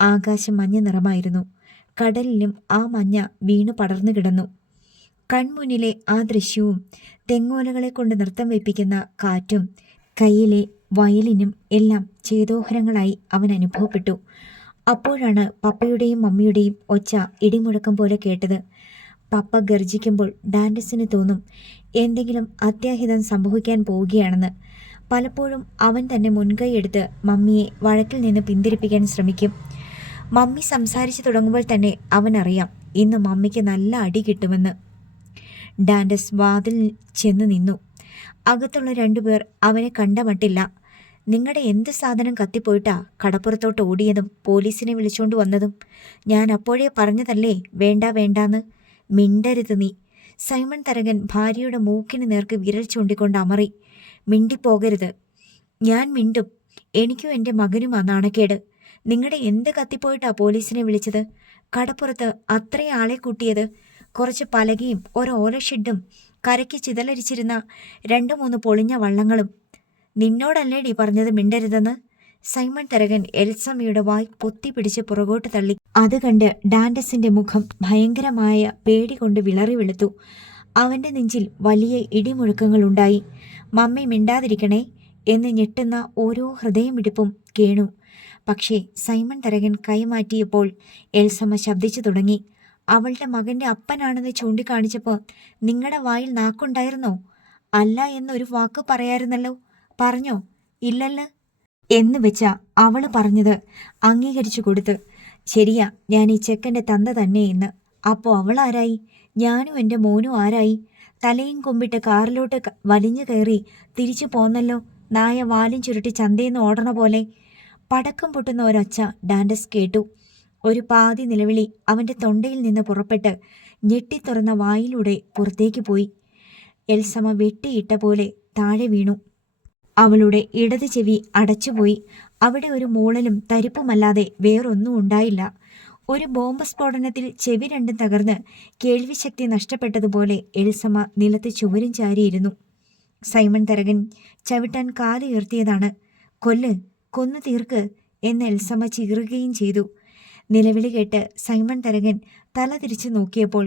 ആകാശം മഞ്ഞ നിറമായിരുന്നു. കടലിലും ആ മഞ്ഞ വീണു പടർന്നു കിടന്നു. കൺമുന്നിലെ ആ ദൃശ്യവും തെങ്ങോലകളെ കൊണ്ട് നൃത്തം വെപ്പിക്കുന്ന കാറ്റും കയ്യിലെ വയലിനും എല്ലാം ചേതോഹരങ്ങളായി അവൻ അനുഭവപ്പെട്ടു. അപ്പോഴാണ് പപ്പയുടെയും മമ്മിയുടെയും ഒച്ച ഇടിമുഴക്കം പോലെ കേട്ടത്. പപ്പ ഗർജിക്കുമ്പോൾ ഡാൻഡസിന് തോന്നും എന്തെങ്കിലും അത്യാഹിതം സംഭവിക്കാൻ പോവുകയാണെന്ന്. പലപ്പോഴും അവൻ തന്നെ മുൻകൈയെടുത്ത് മമ്മിയെ വഴക്കിൽ നിന്ന് പിന്തിരിപ്പിക്കാൻ ശ്രമിക്കും. മമ്മി സംസാരിച്ചു തുടങ്ങുമ്പോൾ തന്നെ അവനറിയാം ഇന്ന് മമ്മിക്ക് നല്ല അടി കിട്ടുമെന്ന്. ഡാൻഡസ് വാതിൽ ചെന്ന് നിന്നു. അകത്തുള്ള രണ്ടുപേർ അവനെ കണ്ട മട്ടില്ല. നിങ്ങളുടെ എന്ത് സാധനം കത്തിപ്പോയിട്ടാ കടപ്പുറത്തോട്ട് ഓടിയതും പോലീസിനെ വിളിച്ചുകൊണ്ട് വന്നതും? ഞാൻ അപ്പോഴേ പറഞ്ഞതല്ലേ വേണ്ട വേണ്ടാന്ന്. മിണ്ടരുത് നീ. സൈമൺ തരകൻ ഭാര്യയുടെ മൂക്കിന് നേർക്ക് വിരൽ ചൂണ്ടിക്കൊണ്ട് അമറി. മിണ്ടിപ്പോകരുത്. ഞാൻ മിണ്ടും. എനിക്കും എൻ്റെ മകനുമാ നാണക്കേട്. നിങ്ങളുടെ എന്ത് കത്തിപ്പോയിട്ടാ പോലീസിനെ വിളിച്ചത്? കടപ്പുറത്ത് അത്രയും ആളെ കൂട്ടിയത്. കുറച്ച് പലകയും ഓല ഷെഡും കരയ്ക്ക് ചിതലരിച്ചിരുന്ന 2-3 പൊളിഞ്ഞ വള്ളങ്ങളും. നിന്നോടല്ലേടി പറഞ്ഞത് മിണ്ടരുതെന്ന്? സൈമൺ തരകൻ എൽസമ്മയുടെ വായ് പൊത്തിപ്പിടിച്ച് പുറകോട്ട് തള്ളി. അത് കണ്ട് ഡാൻഡസിന്റെ മുഖം ഭയങ്കരമായ പേടി കൊണ്ട് വിളറി വെളുത്തു. അവന്റെ നെഞ്ചിൽ വലിയ ഇടിമുഴക്കങ്ങളുണ്ടായി. മമ്മി മിണ്ടാതിരിക്കണേ എന്ന് ഞെട്ടുന്ന ഓരോ ഹൃദയമിടിപ്പും കേണു. പക്ഷേ സൈമൺ തരകൻ കൈമാറ്റിയപ്പോൾ എൽസമ്മ ശബ്ദിച്ചു തുടങ്ങി. അവളുടെ മകന്റെ അപ്പനാണെന്ന് ചൂണ്ടിക്കാണിച്ചപ്പോൾ നിങ്ങളുടെ വായിൽ നാക്കുണ്ടായിരുന്നോ? അല്ല എന്നൊരു വാക്ക് പറയായിരുന്നല്ലോ. പറഞ്ഞോ? ഇല്ലല്ലോ എന്ന് വെച്ച അവള് പറഞ്ഞത് അംഗീകരിച്ചു കൊടുത്ത്. ശരിയാ, ഞാൻ ഈ ചെക്കൻ്റെ തന്ത തന്നെ എന്ന്. അപ്പോൾ അവളാരായി? ഞാനും എൻ്റെ മോനും ആരായി? തലയും കൊമ്പിട്ട് കാറിലോട്ട് വലിഞ്ഞു കയറി തിരിച്ചു പോന്നല്ലോ. നായ വാലും ചുരുട്ടി ചന്തയെന്ന് ഓടണ പോലെ. പടക്കം പൊട്ടുന്ന ഒരൊച്ച ഡാൻഡസ് കേട്ടു. ഒരു പാതി നിലവിളി അവൻ്റെ തൊണ്ടയിൽ നിന്ന് പുറപ്പെട്ട് ഞെട്ടിത്തുറന്ന വായിലൂടെ പുറത്തേക്ക് പോയി. എൽസമ്മ വെട്ടിയിട്ട പോലെ താഴെ വീണു. അവളുടെ ഇടത് ചെവി അടച്ചുപോയി. അവിടെ ഒരു മൂളലും തരിപ്പുമല്ലാതെ വേറൊന്നും ഉണ്ടായില്ല. ഒരു ബോംബ് സ്ഫോടനത്തിൽ ചെവി രണ്ടും തകർന്ന് കേൾവിശക്തി നഷ്ടപ്പെട്ടതുപോലെ എൽസമ്മ നിലത്ത് ചുവരും ചാരിയിരുന്നു. സൈമൺ തരകൻ ചവിട്ടാൻ കാലുയർത്തിയതാണ്. കൊന്നു തീർക്ക് എന്ന് എൽസമ്മ ചീറുകയും ചെയ്തു. നിലവിളി കേട്ട് സൈമൺ തരകൻ തല തിരിച്ചു നോക്കിയപ്പോൾ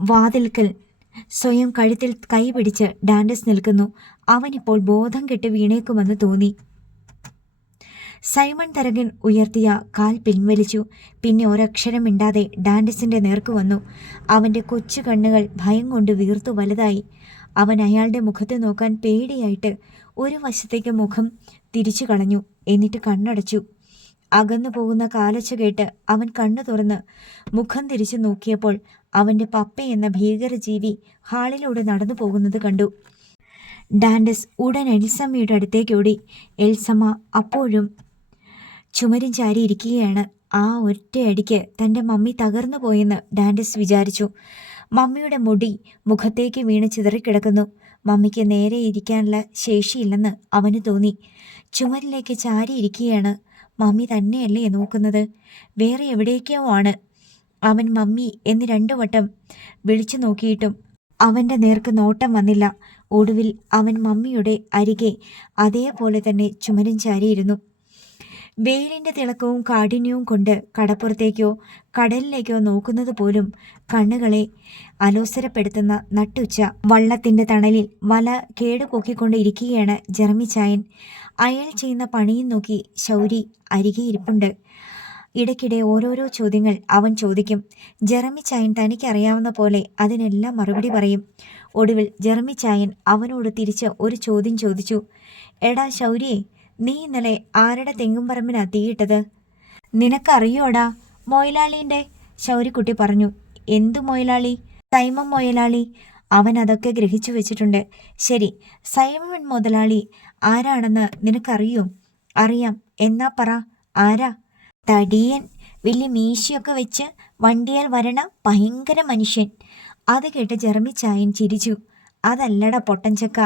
വാതിൽക്കൽ സ്വയം കഴുത്തിൽ കൈ പിടിച്ച് ഡാൻഡസ് നിൽക്കുന്നു. അവനിപ്പോൾ ബോധം കെട്ട് വീണേക്കുമെന്ന് തോന്നി. സൈമൺ തരകൻ ഉയർത്തിയ കാൽ പിൻവലിച്ചു. പിന്നെ ഒരക്ഷരം മിണ്ടാതെ ഡാൻഡസിന്റെ നേർക്ക് വന്നു. അവൻ്റെ കൊച്ചു കണ്ണുകൾ ഭയം കൊണ്ട് വീർത്തു വലുതായി. അവൻ അയാളുടെ മുഖത്ത് നോക്കാൻ പേടിയായിട്ട് ഒരു വശത്തേക്ക് മുഖം തിരിച്ചു കളഞ്ഞു. എന്നിട്ട് കണ്ണടച്ചു. അകന്നു പോകുന്ന കാലച്ച കേട്ട് അവൻ കണ്ണു തുറന്ന് മുഖം തിരിച്ചു നോക്കിയപ്പോൾ അവൻ്റെ പപ്പ എന്ന ഭീകരജീവി ഹാളിലൂടെ നടന്നു പോകുന്നത് കണ്ടു. ഡാൻഡസ് ഉടൻ എൽസമ്മയുടെ അടുത്തേക്ക് ഓടി. എൽസമ്മ അപ്പോഴും ചുമരും ചാരി ഇരിക്കുകയാണ്. ആ ഒറ്റയടിക്ക് തൻ്റെ മമ്മി തകർന്നു പോയെന്ന് ഡാൻഡസ് വിചാരിച്ചു. മമ്മിയുടെ മുടി മുഖത്തേക്ക് വീണ് ചിതറിക്കിടക്കുന്നു. മമ്മിക്ക് നേരെ ഇരിക്കാനുള്ള ശേഷിയില്ലെന്ന് അവന് തോന്നി. ചുമരിലേക്ക് ചാരിയിരിക്കുകയാണ്. മമ്മി തന്നെയല്ലേ നോക്കുന്നത്? വേറെ എവിടേക്കോ ആണ്. അവൻ മമ്മി എന്ന് 2 വട്ടം വിളിച്ചു നോക്കിയിട്ടും അവൻ്റെ നേർക്ക് നോട്ടം വന്നില്ല. ഒടുവിൽ അവൻ മമ്മിയുടെ അരികെ അതേപോലെ തന്നെ ചുമരും ചാരിയിരുന്നു. വെയിലിൻ്റെ തിളക്കവും കാഠിന്യവും കൊണ്ട് കടപ്പുറത്തേക്കോ കടലിലേക്കോ നോക്കുന്നത് പോലും കണ്ണുകളെ അലോസരപ്പെടുത്തുന്ന നട്ടുച്ച വള്ളത്തിൻ്റെ തണലിൽ വല കേടുപോക്കിക്കൊണ്ട് ഇരിക്കുകയാണ് ജെറമി ചായൻ. അയാൾ ചെയ്യുന്ന പണിയും നോക്കി ശൗരി അരികെ ഇരിപ്പുണ്ട്. ഇടയ്ക്കിടെ ഓരോരോ ചോദ്യങ്ങൾ അവൻ ചോദിക്കും. ജെറമി ചായൻ തനിക്കറിയാവുന്ന പോലെ അതിനെല്ലാം മറുപടി പറയും. ഒടുവിൽ ജെറമി ചായൻ അവനോട് തിരിച്ച് ഒരു ചോദ്യം ചോദിച്ചു. എടാ ശൗരിയെ, നീ ഇന്നലെ ആരുടെ തെങ്ങുംപറമ്പിനാ തീയിട്ടത്? നിനക്കറിയോടാ? മൊയലാളീൻ്റെ. ശൗരിക്കുട്ടി പറഞ്ഞു. എന്തു മൊയലാളി? സൈമൺ മൊയലാളി. അവൻ അതൊക്കെ ഗ്രഹിച്ചു വെച്ചിട്ടുണ്ട്. ശരി, സൈമൺ മുതലാളി ആരാണെന്ന് നിനക്കറിയോ? അറിയാം. എന്നാ പറ, ആരാ? തടിയൻ, വലിയ മീശയൊക്കെ വെച്ച് വണ്ടിയാൽ വരണ ഭയങ്കര മനുഷ്യൻ. അത് കേട്ട് ജെറമി ചായൻ ചിരിച്ചു. അതല്ലടാ പൊട്ടൻചക്ക,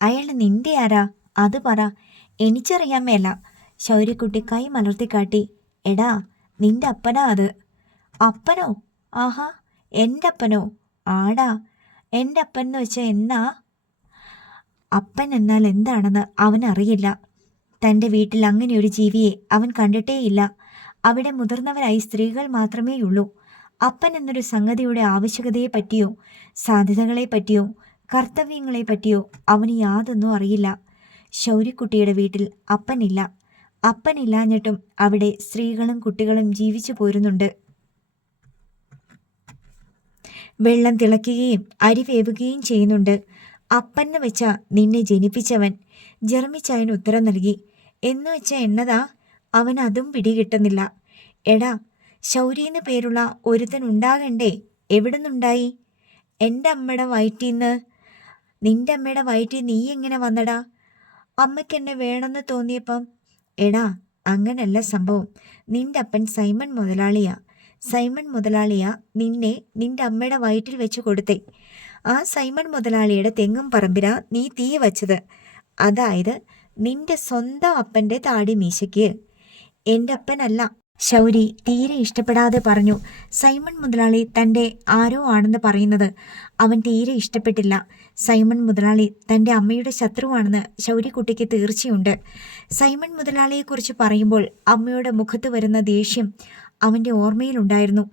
അയാൾ നിന്റെ ആരാ? അത് പറ. എനിക്കറിയാൻ മേല. ശൗര്യക്കുട്ടി കൈ മലർത്തിക്കാട്ടി. എടാ, നിന്റെ അപ്പനാ അത്. അപ്പനോ? ആഹാ, എൻ്റെ അപ്പനോ? ആടാ, എൻ്റെ അപ്പൻ എന്ന് വെച്ചാൽ എന്നാ? അപ്പൻ എന്നാൽ എന്താണെന്ന് അവനറിയില്ല. തൻ്റെ വീട്ടിൽ അങ്ങനെ ഒരു ജീവിയെ അവൻ കണ്ടിട്ടേയില്ല. അവിടെ മുതിർന്നവരായി സ്ത്രീകൾ മാത്രമേയുള്ളൂ. അപ്പൻ എന്നൊരു സംഗതിയുടെ ആവശ്യകതയെപ്പറ്റിയോ സാധ്യതകളെപ്പറ്റിയോ കർത്തവ്യങ്ങളെപ്പറ്റിയോ അവന് യാതൊന്നും അറിയില്ല. ശൗര്യക്കുട്ടിയുടെ വീട്ടിൽ അപ്പനില്ല. അപ്പനില്ലാഞ്ഞിട്ടും അവിടെ സ്ത്രീകളും കുട്ടികളും ജീവിച്ചു പോരുന്നുണ്ട്. വെള്ളം തിളയ്ക്കുകയും അരി വേവുകയും ചെയ്യുന്നുണ്ട്. അപ്പന്ന് വെച്ചാ നിന്നെ ജനിപ്പിച്ചവൻ. ജെറമി ചായൻ ഉത്തരം നൽകി. എന്നു വെച്ചാൽ എന്നതാ? അവൻ അതും പിടികിട്ടുന്നില്ല. എടാ, ശൗരിന്ന് പേരുള്ള ഒരുത്തൻ ഉണ്ടാകണ്ടേ? എവിടുന്നുണ്ടായി? എൻ്റെ അമ്മയുടെ വയറ്റീന്ന്. നിന്റെ അമ്മയുടെ വയറ്റിൽ നീ എങ്ങനെ വന്നടാ? അമ്മയ്ക്ക് എന്നെ വേണമെന്ന് തോന്നിയപ്പം. എടാ, അങ്ങനല്ല സംഭവം. നിന്റെ അപ്പൻ സൈമൺ മുതലാളിയാ. സൈമൺ മുതലാളിയാ നിന്നെ നിന്റെ അമ്മയുടെ വയറ്റിൽ വെച്ച് കൊടുത്തേ. ആ സൈമൺ മുതലാളിയുടെ തെങ്ങും പറമ്പിലാ നീ തീ വച്ചത്. അതായത് നിന്റെ സ്വന്തം അപ്പൻ്റെ താടി മീശയ്ക്ക്. എൻ്റെ അപ്പനല്ല. ശൗരി തീരെ ഇഷ്ടപ്പെടാതെ പറഞ്ഞു. സൈമൺ മുതലാളി തൻ്റെ ആരോ ആണെന്ന് പറയുന്നത് അവൻ തീരെ ഇഷ്ടപ്പെട്ടില്ല. സൈമൺ മുതലാളി തൻ്റെ അമ്മയുടെ ശത്രുവാണെന്ന് ശൗര്യക്കുട്ടിക്ക് തീർച്ചയുണ്ട്. സൈമൺ മുതലാളിയെക്കുറിച്ച് പറയുമ്പോൾ അമ്മയുടെ മുഖത്ത് വരുന്ന ദേഷ്യം അവൻ്റെ ഓർമ്മയിലുണ്ടായിരുന്നു.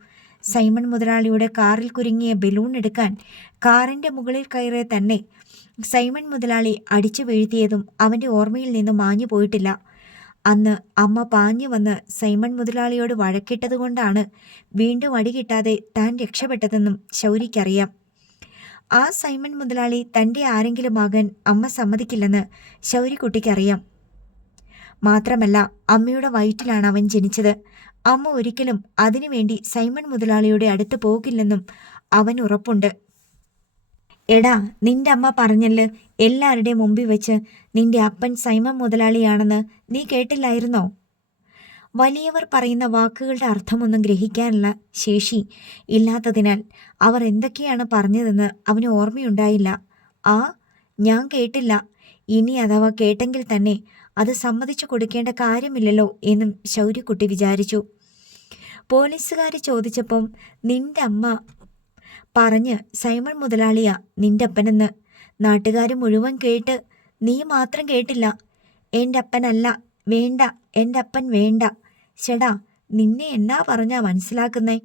സൈമൺ മുതലാളിയുടെ കാറിൽ കുരുങ്ങിയ ബലൂൺ എടുക്കാൻ കാറിൻ്റെ മുകളിൽ കയറിയ തന്നെ സൈമൺ മുതലാളി അടിച്ചു വീഴ്ത്തിയതും അവൻ്റെ ഓർമ്മയിൽ നിന്ന് മാഞ്ഞു പോയിട്ടില്ല. അന്ന് അമ്മ പാഞ്ഞു വന്ന് സൈമൺ മുതലാളിയോട് വഴക്കിട്ടതുകൊണ്ടാണ് വീണ്ടും അടി കിട്ടാതെ താൻ രക്ഷപ്പെട്ടതെന്നും ശൗരിക്കറിയാം. ആ സൈമൺ മുതലാളി തൻ്റെ ആരെങ്കിലും ആകാൻ അമ്മ സമ്മതിക്കില്ലെന്ന് ശൗര്യക്കുട്ടിക്കറിയാം. മാത്രമല്ല, അമ്മയുടെ വയറ്റിലാണ് അവൻ ജനിച്ചത്. അമ്മ ഒരിക്കലും അതിനുവേണ്ടി സൈമൺ മുതലാളിയുടെ അടുത്ത് പോകില്ലെന്നും അവൻ ഉറപ്പുണ്ട്. എടാ, നിന്റെ അമ്മ പറഞ്ഞല്ലോ എല്ലാവരുടെയും മുമ്പിൽ വെച്ച് നിന്റെ അപ്പൻ സൈമൺ മുതലാളിയാണെന്ന്. നീ കേട്ടില്ലായിരുന്നോ? വലിയവർ പറയുന്ന വാക്കുകളുടെ അർത്ഥമൊന്നും ഗ്രഹിക്കാനുള്ള ശേഷി ഇല്ലാത്തതിനാൽ അവർ എന്തൊക്കെയാണ് പറഞ്ഞതെന്ന് അവന് ഓർമ്മയുണ്ടായില്ല. ആ, ഞാൻ കേട്ടില്ല. ഇനി അഥവാ കേട്ടെങ്കിൽ തന്നെ അത് സമ്മതിച്ചു കൊടുക്കേണ്ട കാര്യമില്ലല്ലോ എന്നും ശൗര്യക്കുട്ടി വിചാരിച്ചു. പോലീസുകാർ ചോദിച്ചപ്പം നിന്റെ അമ്മ പറഞ്ഞ് സൈമൺ മുതലാളിയാ നിന്റെ അപ്പനെന്ന്. നാട്ടുകാർ മുഴുവൻ കേട്ട്, നീ മാത്രം കേട്ടില്ല. എൻ്റെ അപ്പനല്ല, വേണ്ട, എൻ്റെ അപ്പൻ വേണ്ട. ചേടാ, നിന്നെ എന്നാ പറഞ്ഞാ മനസ്സിലാക്കുന്നേ?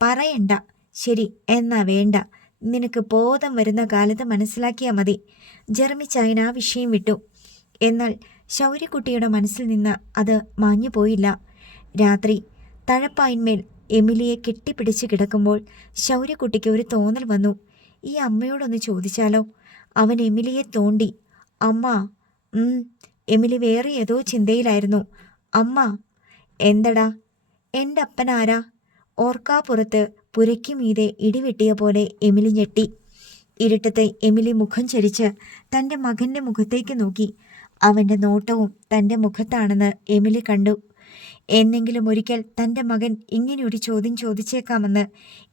പറയണ്ട. ശരി, എന്നാ വേണ്ട. നിനക്ക് ബോധം വരുന്ന കാലത്ത് മനസ്സിലാക്കിയാൽ മതി. ജെറമി ചായൻ ആ വിഷയം വിട്ടു. എന്നാൽ ശൗര്യക്കുട്ടിയുടെ മനസ്സിൽ നിന്ന് അത് മാഞ്ഞു പോയില്ല. രാത്രി തഴപ്പായിന്മേൽ എമിലിയെ കെട്ടിപ്പിടിച്ച് കിടക്കുമ്പോൾ ശൗര്യക്കുട്ടിക്ക് ഒരു തോന്നൽ വന്നു. ഈ അമ്മയോടൊന്ന് ചോദിച്ചാലോ? അവൻ എമിലിയെ തോണ്ടി. അമ്മ. എമിലി വേറെ ഏതോ ചിന്തയിലായിരുന്നു. അമ്മ. എന്തടാ? എൻ്റെ അപ്പനാരാ? ഓർക്കാപ്പുറത്ത് പുരയ്ക്കു മീതെ ഇടിവെട്ടിയ പോലെ എമിലി ഞെട്ടി. ഇരുട്ടത്തെ എമിലി മുഖം ചരിച്ച് തൻ്റെ മകൻ്റെ മുഖത്തേക്ക് നോക്കി. അവൻ്റെ നോട്ടവും തൻ്റെ മുഖത്താണെന്ന് എമിലി കണ്ടു. എന്നെങ്കിലും ഒരിക്കൽ തൻ്റെ മകൻ ഇങ്ങനെയൊരു ചോദ്യം ചോദിച്ചേക്കാമെന്ന്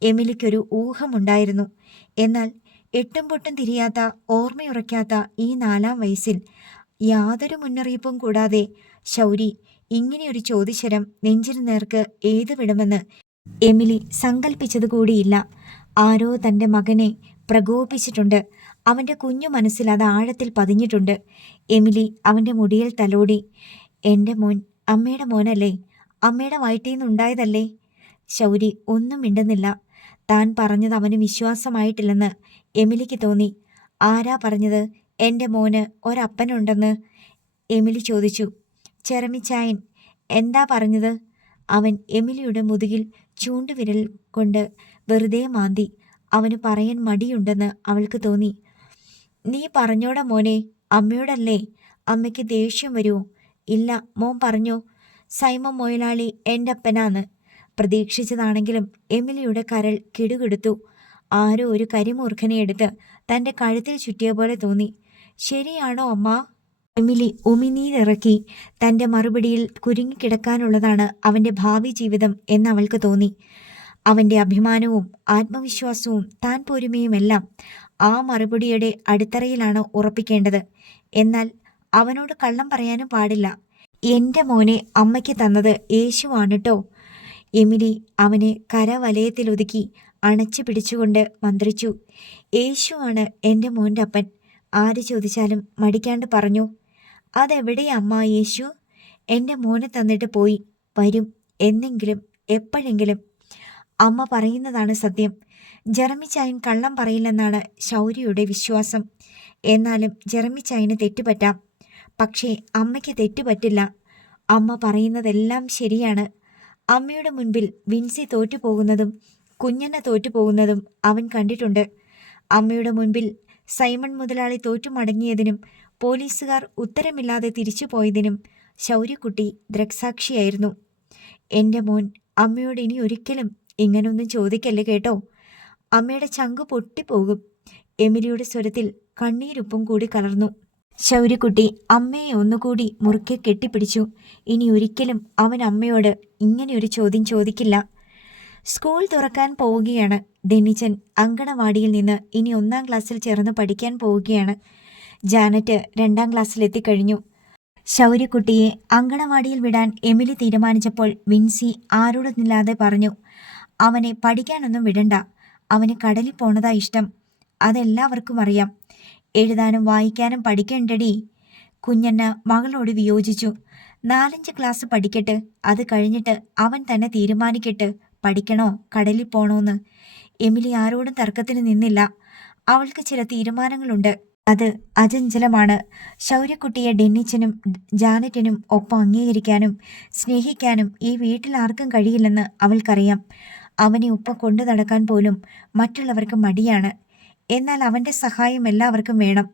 എമിലിക്കൊരു ഊഹമുണ്ടായിരുന്നു. എന്നാൽ എട്ടും പൊട്ടും തിരിയാത്ത, ഓർമ്മയുറയ്ക്കാത്ത ഈ 4-ാം വയസ്സിൽ യാതൊരു മുന്നറിയിപ്പും കൂടാതെ ശൗരി ഇങ്ങനെയൊരു ചോദ്യശരം നെഞ്ചിന് നേർക്ക് ഏതു വിടുമെന്ന് എമിലി സങ്കല്പിച്ചതുകൂടിയില്ല. ആരോ തൻ്റെ മകനെ പ്രകോപിച്ചിട്ടുണ്ട്. അവൻ്റെ കുഞ്ഞു മനസ്സിൽ അത് ആഴത്തിൽ പതിഞ്ഞിട്ടുണ്ട്. എമിലി അവൻ്റെ മുടിയിൽ തലോടി. എൻ്റെ മോൻ അമ്മയുടെ മോനല്ലേ? അമ്മയുടെ വയറ്റിൽ നിന്നുണ്ടായതല്ലേ? ശൗരി ഒന്നും മിണ്ടുന്നില്ല. താൻ പറഞ്ഞത് അവന് വിശ്വാസമായിട്ടില്ലെന്ന് എമിലിക്ക് തോന്നി. ആരാ പറഞ്ഞത് എൻ്റെ മോന് ഒരപ്പനുണ്ടെന്ന്? എമിലി ചോദിച്ചു. ചെറമിച്ചായൻ. എന്താ പറഞ്ഞത്? അവൻ എമിലിയുടെ മുതുകിൽ ചൂണ്ടുവിരൽ കൊണ്ട് വെറുതെ മാന്തി. അവന് പറയാൻ മടിയുണ്ടെന്ന് അവൾക്ക് തോന്നി. നീ പറഞ്ഞോടാ മോനെ, അമ്മയോടല്ലേ? അമ്മയ്ക്ക് ദേഷ്യം വരുമോ? ഇല്ല, മോൻ പറഞ്ഞോ. സൈമൺ മൊയലാളി എൻ്റെ അപ്പനാന്ന്. പ്രതീക്ഷിച്ചതാണെങ്കിലും എമിലിയുടെ കരൾ കിടുകിടുത്തു. ആരോ ഒരു കരിമൂർഖനെ എടുത്ത് തൻ്റെ കഴുത്തിൽ ചുറ്റിയ പോലെ തോന്നി. ശരിയാണോ അമ്മ? എമിലി ഉമിനീരിറക്കി. തൻ്റെ മറുപടിയിൽ കുരുങ്ങിക്കിടക്കാനുള്ളതാണ് അവൻ്റെ ഭാവി ജീവിതം എന്നവൾക്ക് തോന്നി. അവൻ്റെ അഭിമാനവും ആത്മവിശ്വാസവും താൻ പോരുമയുമെല്ലാം ആ മറുപടിയുടെ അടിത്തറയിലാണ് ഉറപ്പിക്കേണ്ടത്. എന്നാൽ അവനോട് കള്ളം പറയാനും പാടില്ല. എൻ്റെ മോനെ അമ്മയ്ക്ക് തന്നത് യേശുവാണ് ട്ടോ. എമിലി അവനെ കരവലയത്തിലൊതുക്കി അണച്ചു പിടിച്ചുകൊണ്ട് മന്ത്രിച്ചു. യേശുവാണ് എൻ്റെ മോൻ്റെ അപ്പൻ. ആര് ചോദിച്ചാലും മടിക്കാണ്ട് പറഞ്ഞു. അതെവിടെയാ അമ്മ യേശു? എൻ്റെ മോനെ തന്നിട്ട് പോയി. വരും എന്നെങ്കിലും, എപ്പോഴെങ്കിലും. അമ്മ പറയുന്നതാണ് സത്യം. ജെറമിച്ചായൻ കള്ളം പറയില്ലെന്നാണ് ശൗര്യയുടെ വിശ്വാസം. എന്നാലും ജെറമിച്ചായന് തെറ്റുപറ്റാം. പക്ഷേ അമ്മയ്ക്ക് തെറ്റുപറ്റില്ല. അമ്മ പറയുന്നതെല്ലാം ശരിയാണ്. അമ്മയുടെ മുൻപിൽ വിൻസി തോറ്റുപോകുന്നതും കുഞ്ഞെണ്ണ തോറ്റുപോകുന്നതും അവൻ കണ്ടിട്ടുണ്ട്. അമ്മയുടെ മുൻപിൽ സൈമൺ മുതലാളി തോറ്റുമടങ്ങിയതിനും പോലീസുകാർ ഉത്തരമില്ലാതെ തിരിച്ചു പോയതിനും ശൗര്യക്കുട്ടി ദൃക്സാക്ഷിയായിരുന്നു. എൻ്റെ മോൻ അമ്മയോട് ഇനി ഒരിക്കലും ഇങ്ങനൊന്നും ചോദിക്കല്ലേ കേട്ടോ. അമ്മയുടെ ചങ്ക് പൊട്ടിപ്പോകും. എമിലിയുടെ സ്വരത്തിൽ കണ്ണീരുപ്പും കൂടി കലർന്നു. ശൗര്യക്കുട്ടി അമ്മയെ ഒന്നുകൂടി മുറുക്കെ കെട്ടിപ്പിടിച്ചു. ഇനി ഒരിക്കലും അവൻ അമ്മയോട് ഇങ്ങനെയൊരു ചോദ്യം ചോദിക്കില്ല. സ്കൂൾ തുറക്കാൻ പോവുകയാണ്. ഡെന്നിച്ചൻ അങ്കണവാടിയിൽ നിന്ന് ഇനി 1-ാം ക്ലാസ്സിൽ ചേർന്ന് പഠിക്കാൻ പോവുകയാണ്. ജാനറ്റ് 2-ാം ക്ലാസ്സിലെത്തിക്കഴിഞ്ഞു. ശൗര്യക്കുട്ടിയെ അങ്കണവാടിയിൽ വിടാൻ എമിലി തീരുമാനിച്ചപ്പോൾ വിൻസി ആരോടൊന്നില്ലാതെ പറഞ്ഞു, അവനെ പഠിക്കാനൊന്നും വിടണ്ട. അവന് കടലിൽ പോണതാ ഇഷ്ടം. അതെല്ലാവർക്കും അറിയാം. എഴുതാനും വായിക്കാനും പഠിക്കണ്ടടി. കുഞ്ഞണ്ണ മകളോട് വിയോജിച്ചു. 4-5 ക്ലാസ് പഠിക്കട്ടെ. അത് കഴിഞ്ഞിട്ട് അവൻ തന്നെ തീരുമാനിക്കട്ടെ പഠിക്കണോ കടലിൽ പോണോന്ന്. എമിലി ആരോടും തർക്കത്തിന് നിന്നില്ല. അവൾക്ക് ചില തീരുമാനങ്ങളുണ്ട്. അത് അചഞ്ചലമാണ്. ശൗര്യക്കുട്ടിയെ ഡെന്നിച്ചനും ജാനറ്റിനും ഒപ്പം അംഗീകരിക്കാനും സ്നേഹിക്കാനും ഈ വീട്ടിൽ ആർക്കും കഴിയില്ലെന്ന് അവൾക്കറിയാം. അവനെ ഒപ്പം കൊണ്ടു നടക്കാൻ പോലും മറ്റുള്ളവർക്ക് മടിയാണ്. എന്നാൽ അവൻ്റെ സഹായം എല്ലാവർക്കും വേണം.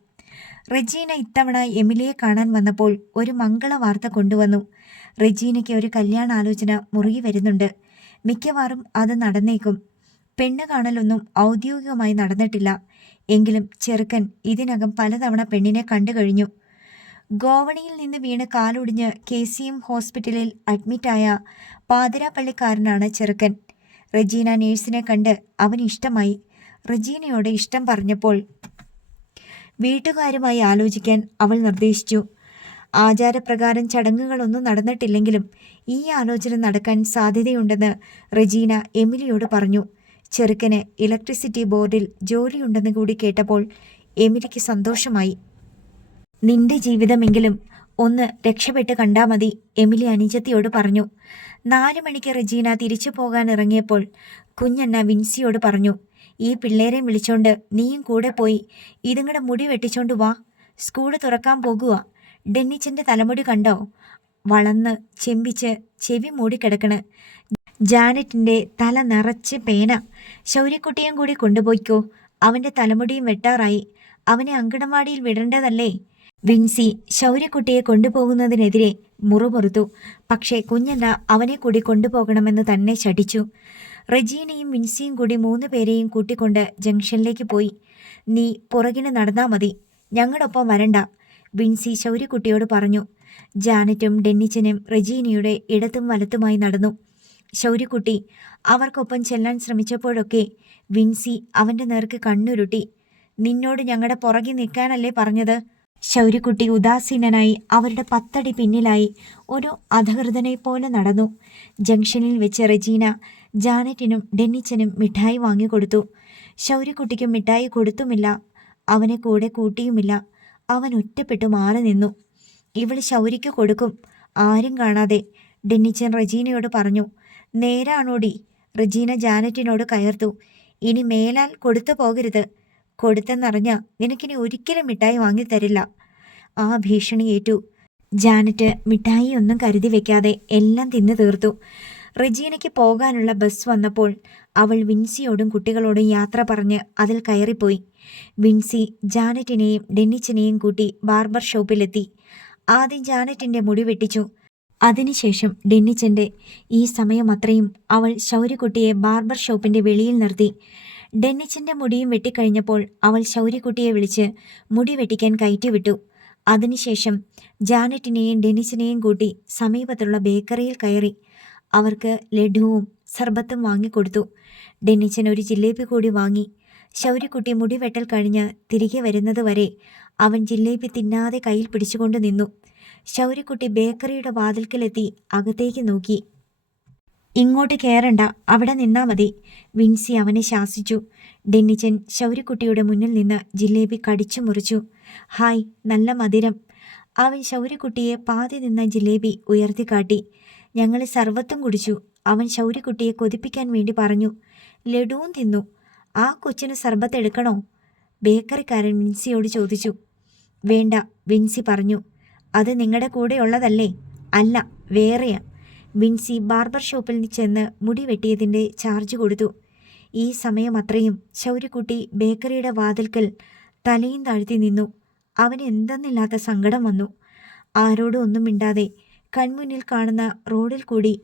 റെജീന ഇത്തവണ എമിലിയെ കാണാൻ വന്നപ്പോൾ ഒരു മംഗള വാർത്ത കൊണ്ടുവന്നു. റെജീനയ്ക്ക് ഒരു കല്യാണാലോചന മുറുകി വരുന്നുണ്ട്. മിക്കവാറും അത് നടന്നേക്കും. പെണ്ണ് കാണലൊന്നും ഔദ്യോഗികമായി നടന്നിട്ടില്ല. എങ്കിലും ചെറുക്കൻ ഇതിനകം പലതവണ പെണ്ണിനെ കണ്ടു കഴിഞ്ഞു. ഗോവണിയിൽ നിന്ന് വീണ് കാലൊടിഞ്ഞ് KCM ഹോസ്പിറ്റലിൽ അഡ്മിറ്റായ പാതിരാപ്പള്ളിക്കാരനാണ് ചെറുക്കൻ. റെജീന നേഴ്സിനെ കണ്ട് അവന് ഇഷ്ടമായി. റെജീനയോട് ഇഷ്ടം പറഞ്ഞപ്പോൾ വീട്ടുകാരുമായി ആലോചിക്കാൻ അവൾ നിർദ്ദേശിച്ചു. ആചാരപ്രകാരം ചടങ്ങുകളൊന്നും നടന്നിട്ടില്ലെങ്കിലും ഈ ആലോചന നടക്കാൻ സാധ്യതയുണ്ടെന്ന് റെജീന എമിലിയോട് പറഞ്ഞു. ചെറുക്കന് ഇലക്ട്രിസിറ്റി ബോർഡിൽ ജോലിയുണ്ടെന്ന് കൂടി കേട്ടപ്പോൾ എമിലിക്ക് സന്തോഷമായി. നിന്റെ ജീവിതമെങ്കിലും ഒന്ന് രക്ഷപ്പെട്ട് കണ്ടാൽ മതി, എമിലി അനുജത്തിയോട് പറഞ്ഞു. 4 മണിക്ക് റെജീന തിരിച്ചു പോകാൻ ഇറങ്ങിയപ്പോൾ കുഞ്ഞണ്ണ വിൻസിയോട് പറഞ്ഞു, ഈ പിള്ളേരെ വിളിച്ചോണ്ട് നീയും കൂടെ പോയി ഇതുങ്ങളുടെ മുടി വെട്ടിച്ചോണ്ട് വാ. സ്കൂള് തുറക്കാൻ പോകുക. ഡെന്നിച്ചൻ്റെ തലമുടി കണ്ടോ? വളർന്ന് ചെമ്പിച്ച് ചെവി മൂടിക്കിടക്കണ്. ജാനറ്റിൻ്റെ തല നിറച്ച് പേന. ശൗര്യക്കുട്ടിയും കൂടി കൊണ്ടുപോയിക്കോ. അവൻ്റെ തലമുടിയും വെട്ടാറായി. അവനെ അങ്കണവാടിയിൽ വിടേണ്ടതല്ലേ? വിൻസി ശൗര്യക്കുട്ടിയെ കൊണ്ടുപോകുന്നതിനെതിരെ മുറുമുറുത്തു. പക്ഷേ കുഞ്ഞല്ല അവനെ കൂടി കൊണ്ടുപോകണമെന്ന് തന്നെ ശഠിച്ചു. റെജീനയും വിൻസിയും കൂടി 3 പേരെയും കൂട്ടിക്കൊണ്ട് ജംഗ്ഷനിലേക്ക് പോയി. നീ പുറകിന് നടന്നാ മതി, ഞങ്ങളൊപ്പം വരണ്ട, വിൻസി ശൗര്യക്കുട്ടിയോട് പറഞ്ഞു. ജാനറ്റും ഡെന്നിച്ചനും റെജീനയുടെ ഇടത്തും വലത്തുമായി നടന്നു. ശൗര്യക്കുട്ടി അവർക്കൊപ്പം ചെല്ലാൻ ശ്രമിച്ചപ്പോഴൊക്കെ വിൻസി അവൻ്റെ നേർക്ക് കണ്ണുരുട്ടി. നിന്നോട് ഞങ്ങളുടെ പുറകിൽ നിൽക്കാനല്ലേ പറഞ്ഞത്? ശൗര്യക്കുട്ടി ഉദാസീനനായി അവരുടെ 10 അടി പിന്നിലായി ഒരു അധകൃതനെ പോലെ നടന്നു. ജംഗ്ഷനിൽ വെച്ച് റെജീന ജാനറ്റിനും ഡെന്നിച്ചനും മിഠായി വാങ്ങിക്കൊടുത്തു. ശൗര്യക്കുട്ടിക്ക് മിഠായി കൊടുത്തുമില്ല, അവനെ കൂടെ കൂട്ടിയുമില്ല. അവൻ ഒറ്റപ്പെട്ടു മാറി നിന്നു. ഇവള് ശൗര്യക്ക് കൊടുക്കും, ആരും കാണാതെ, ഡെന്നിച്ചൻ റെജീനയോട് പറഞ്ഞു. നേരാണോടി? റെജീന ജാനറ്റിനോട് കയർത്തു. ഇനി മേലാൽ കൊടുത്തു പോകരുത്, കൊടുത്തെന്നറിഞ്ഞ നിനക്കിനി ഒരിക്കലും മിഠായി വാങ്ങിത്തരില്ല. ആ ഭീഷണിയേറ്റു. ജാനറ്റ് മിഠായി ഒന്നും കരുതി വെക്കാതെ എല്ലാം തിന്നു തീർത്തു. റെജീനയ്ക്ക് പോകാനുള്ള ബസ് വന്നപ്പോൾ അവൾ വിൻസിയോടും കുട്ടികളോടും യാത്ര പറഞ്ഞ് അതിൽ കയറിപ്പോയി. വിൻസി ജാനറ്റിനെയും ഡെന്നിച്ചനെയും കൂട്ടി ബാർബർ ഷോപ്പിലെത്തി. ആദ്യം ജാനറ്റിൻ്റെ മുടി വെട്ടിച്ചു. അതിനുശേഷം ഡെന്നിച്ചൻ്റെ. ഈ സമയം അത്രയും അവൾ ശൗര്യക്കുട്ടിയെ ബാർബർ ഷോപ്പിൻ്റെ വെളിയിൽ നിർത്തി. ഡെന്നിച്ചൻ്റെ മുടിയും വെട്ടിക്കഴിഞ്ഞപ്പോൾ അവൾ ശൗര്യക്കുട്ടിയെ വിളിച്ച് മുടി വെട്ടിക്കാൻ കയറ്റിവിട്ടു. അതിനുശേഷം ജാനറ്റിനെയും ഡെന്നിച്ചനെയും കൂട്ടി സമീപത്തുള്ള ബേക്കറിയിൽ കയറി. അവർക്ക് ലഡുവും സർബത്തും വാങ്ങിക്കൊടുത്തു. ഡെന്നിച്ചൻ ഒരു ജിലേബി കൂടി വാങ്ങി. ശൗര്യക്കുട്ടി മുടി വെട്ടൽ കഴിഞ്ഞ് തിരികെ വരുന്നത് വരെ അവൻ ജിലേബി തിന്നാതെ കയ്യിൽ പിടിച്ചുകൊണ്ട് നിന്നു. ശൗര്യക്കുട്ടി ബേക്കറിയുടെ വാതിൽക്കലെത്തി അകത്തേക്ക് നോക്കി. ഇങ്ങോട്ട് കയറണ്ട, അവിടെ നിന്നാ മതി, വിൻസി അവനെ ശാസിച്ചു. ഡെന്നിച്ചൻ ശൗര്യക്കുട്ടിയുടെ മുന്നിൽ നിന്ന് ജിലേബി കടിച്ചു മുറിച്ചു. ഹായ്, നല്ല മധുരം. അവൻ ശൗര്യക്കുട്ടിയെ പാതി നിന്ന ജിലേബി ഉയർത്തിക്കാട്ടി. ഞങ്ങൾ സർവത്തും കുടിച്ചു. അവൻ ശൗര്യക്കുട്ടിയെ കൊതിപ്പിക്കാൻ വേണ്ടി പറഞ്ഞു. ലഡുവും തിന്നു. ആ കൊച്ചിന് സർബത്ത് എടുക്കണോ? ബേക്കറിക്കാരൻ വിൻസിയോട് ചോദിച്ചു. വേണ്ട, വിൻസി പറഞ്ഞു. അത് നിങ്ങളുടെ കൂടെ ഉള്ളതല്ലേ? അല്ല, വേറെയാ. വിൻസി ബാർബർ ഷോപ്പിൽ ചെന്ന് മുടി വെട്ടിയതിൻ്റെ ചാർജ് കൊടുത്തു. ഈ സമയം അത്രയും ശൗര്യക്കുട്ടി ബേക്കറിയുടെ വാതിൽക്കൽ തലയും താഴ്ത്തി നിന്നു. അവന് എന്തെന്നില്ലാത്ത സങ്കടം വന്നു. ആരോടും ഒന്നും മിണ്ടാതെ കൺമുന്നിൽ കാണുന്ന റോഡിൽ കൂടി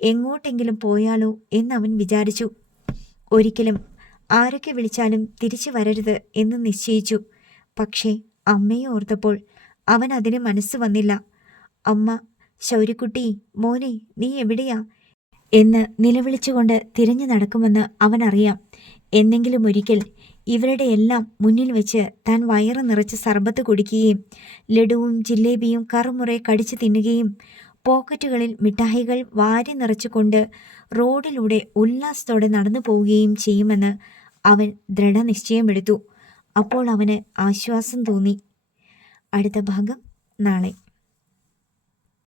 എങ്ങോട്ടെങ്കിലും പോയാലോ എന്നവൻ വിചാരിച്ചു. ഒരിക്കലും ആരൊക്കെ വിളിച്ചാലും തിരിച്ചു വരരുത് എന്ന് നിശ്ചയിച്ചു. പക്ഷേ അമ്മയെ ഓർത്തപ്പോൾ അവൻ അതിന് മനസ്സ് വന്നില്ല. അമ്മ, ശൗര്യക്കുട്ടി, മോനെ, നീ എവിടെയാ എന്ന് നിലവിളിച്ചുകൊണ്ട് തിരഞ്ഞു നടക്കുമെന്ന് അവനറിയാം. എന്നെങ്കിലും ഒരിക്കൽ ഇവരുടെ എല്ലാം മുന്നിൽ വെച്ച് താൻ വയറ് നിറച്ച് സർബത്ത് കുടിക്കുകയും ലഡുവും ജിലേബിയും കറുമുറെ കടിച്ചു തിന്നുകയും പോക്കറ്റുകളിൽ മിഠായികൾ വാരി നിറച്ചുകൊണ്ട് റോഡിലൂടെ ഉല്ലാസത്തോടെ നടന്നു പോവുകയും ചെയ്യുമെന്ന് അവൻ ദൃഢനിശ്ചയമെടുത്തു. അപ്പോൾ അവന് ആശ്വാസം തോന്നി. അടുത്ത ഭാഗം നാളെ.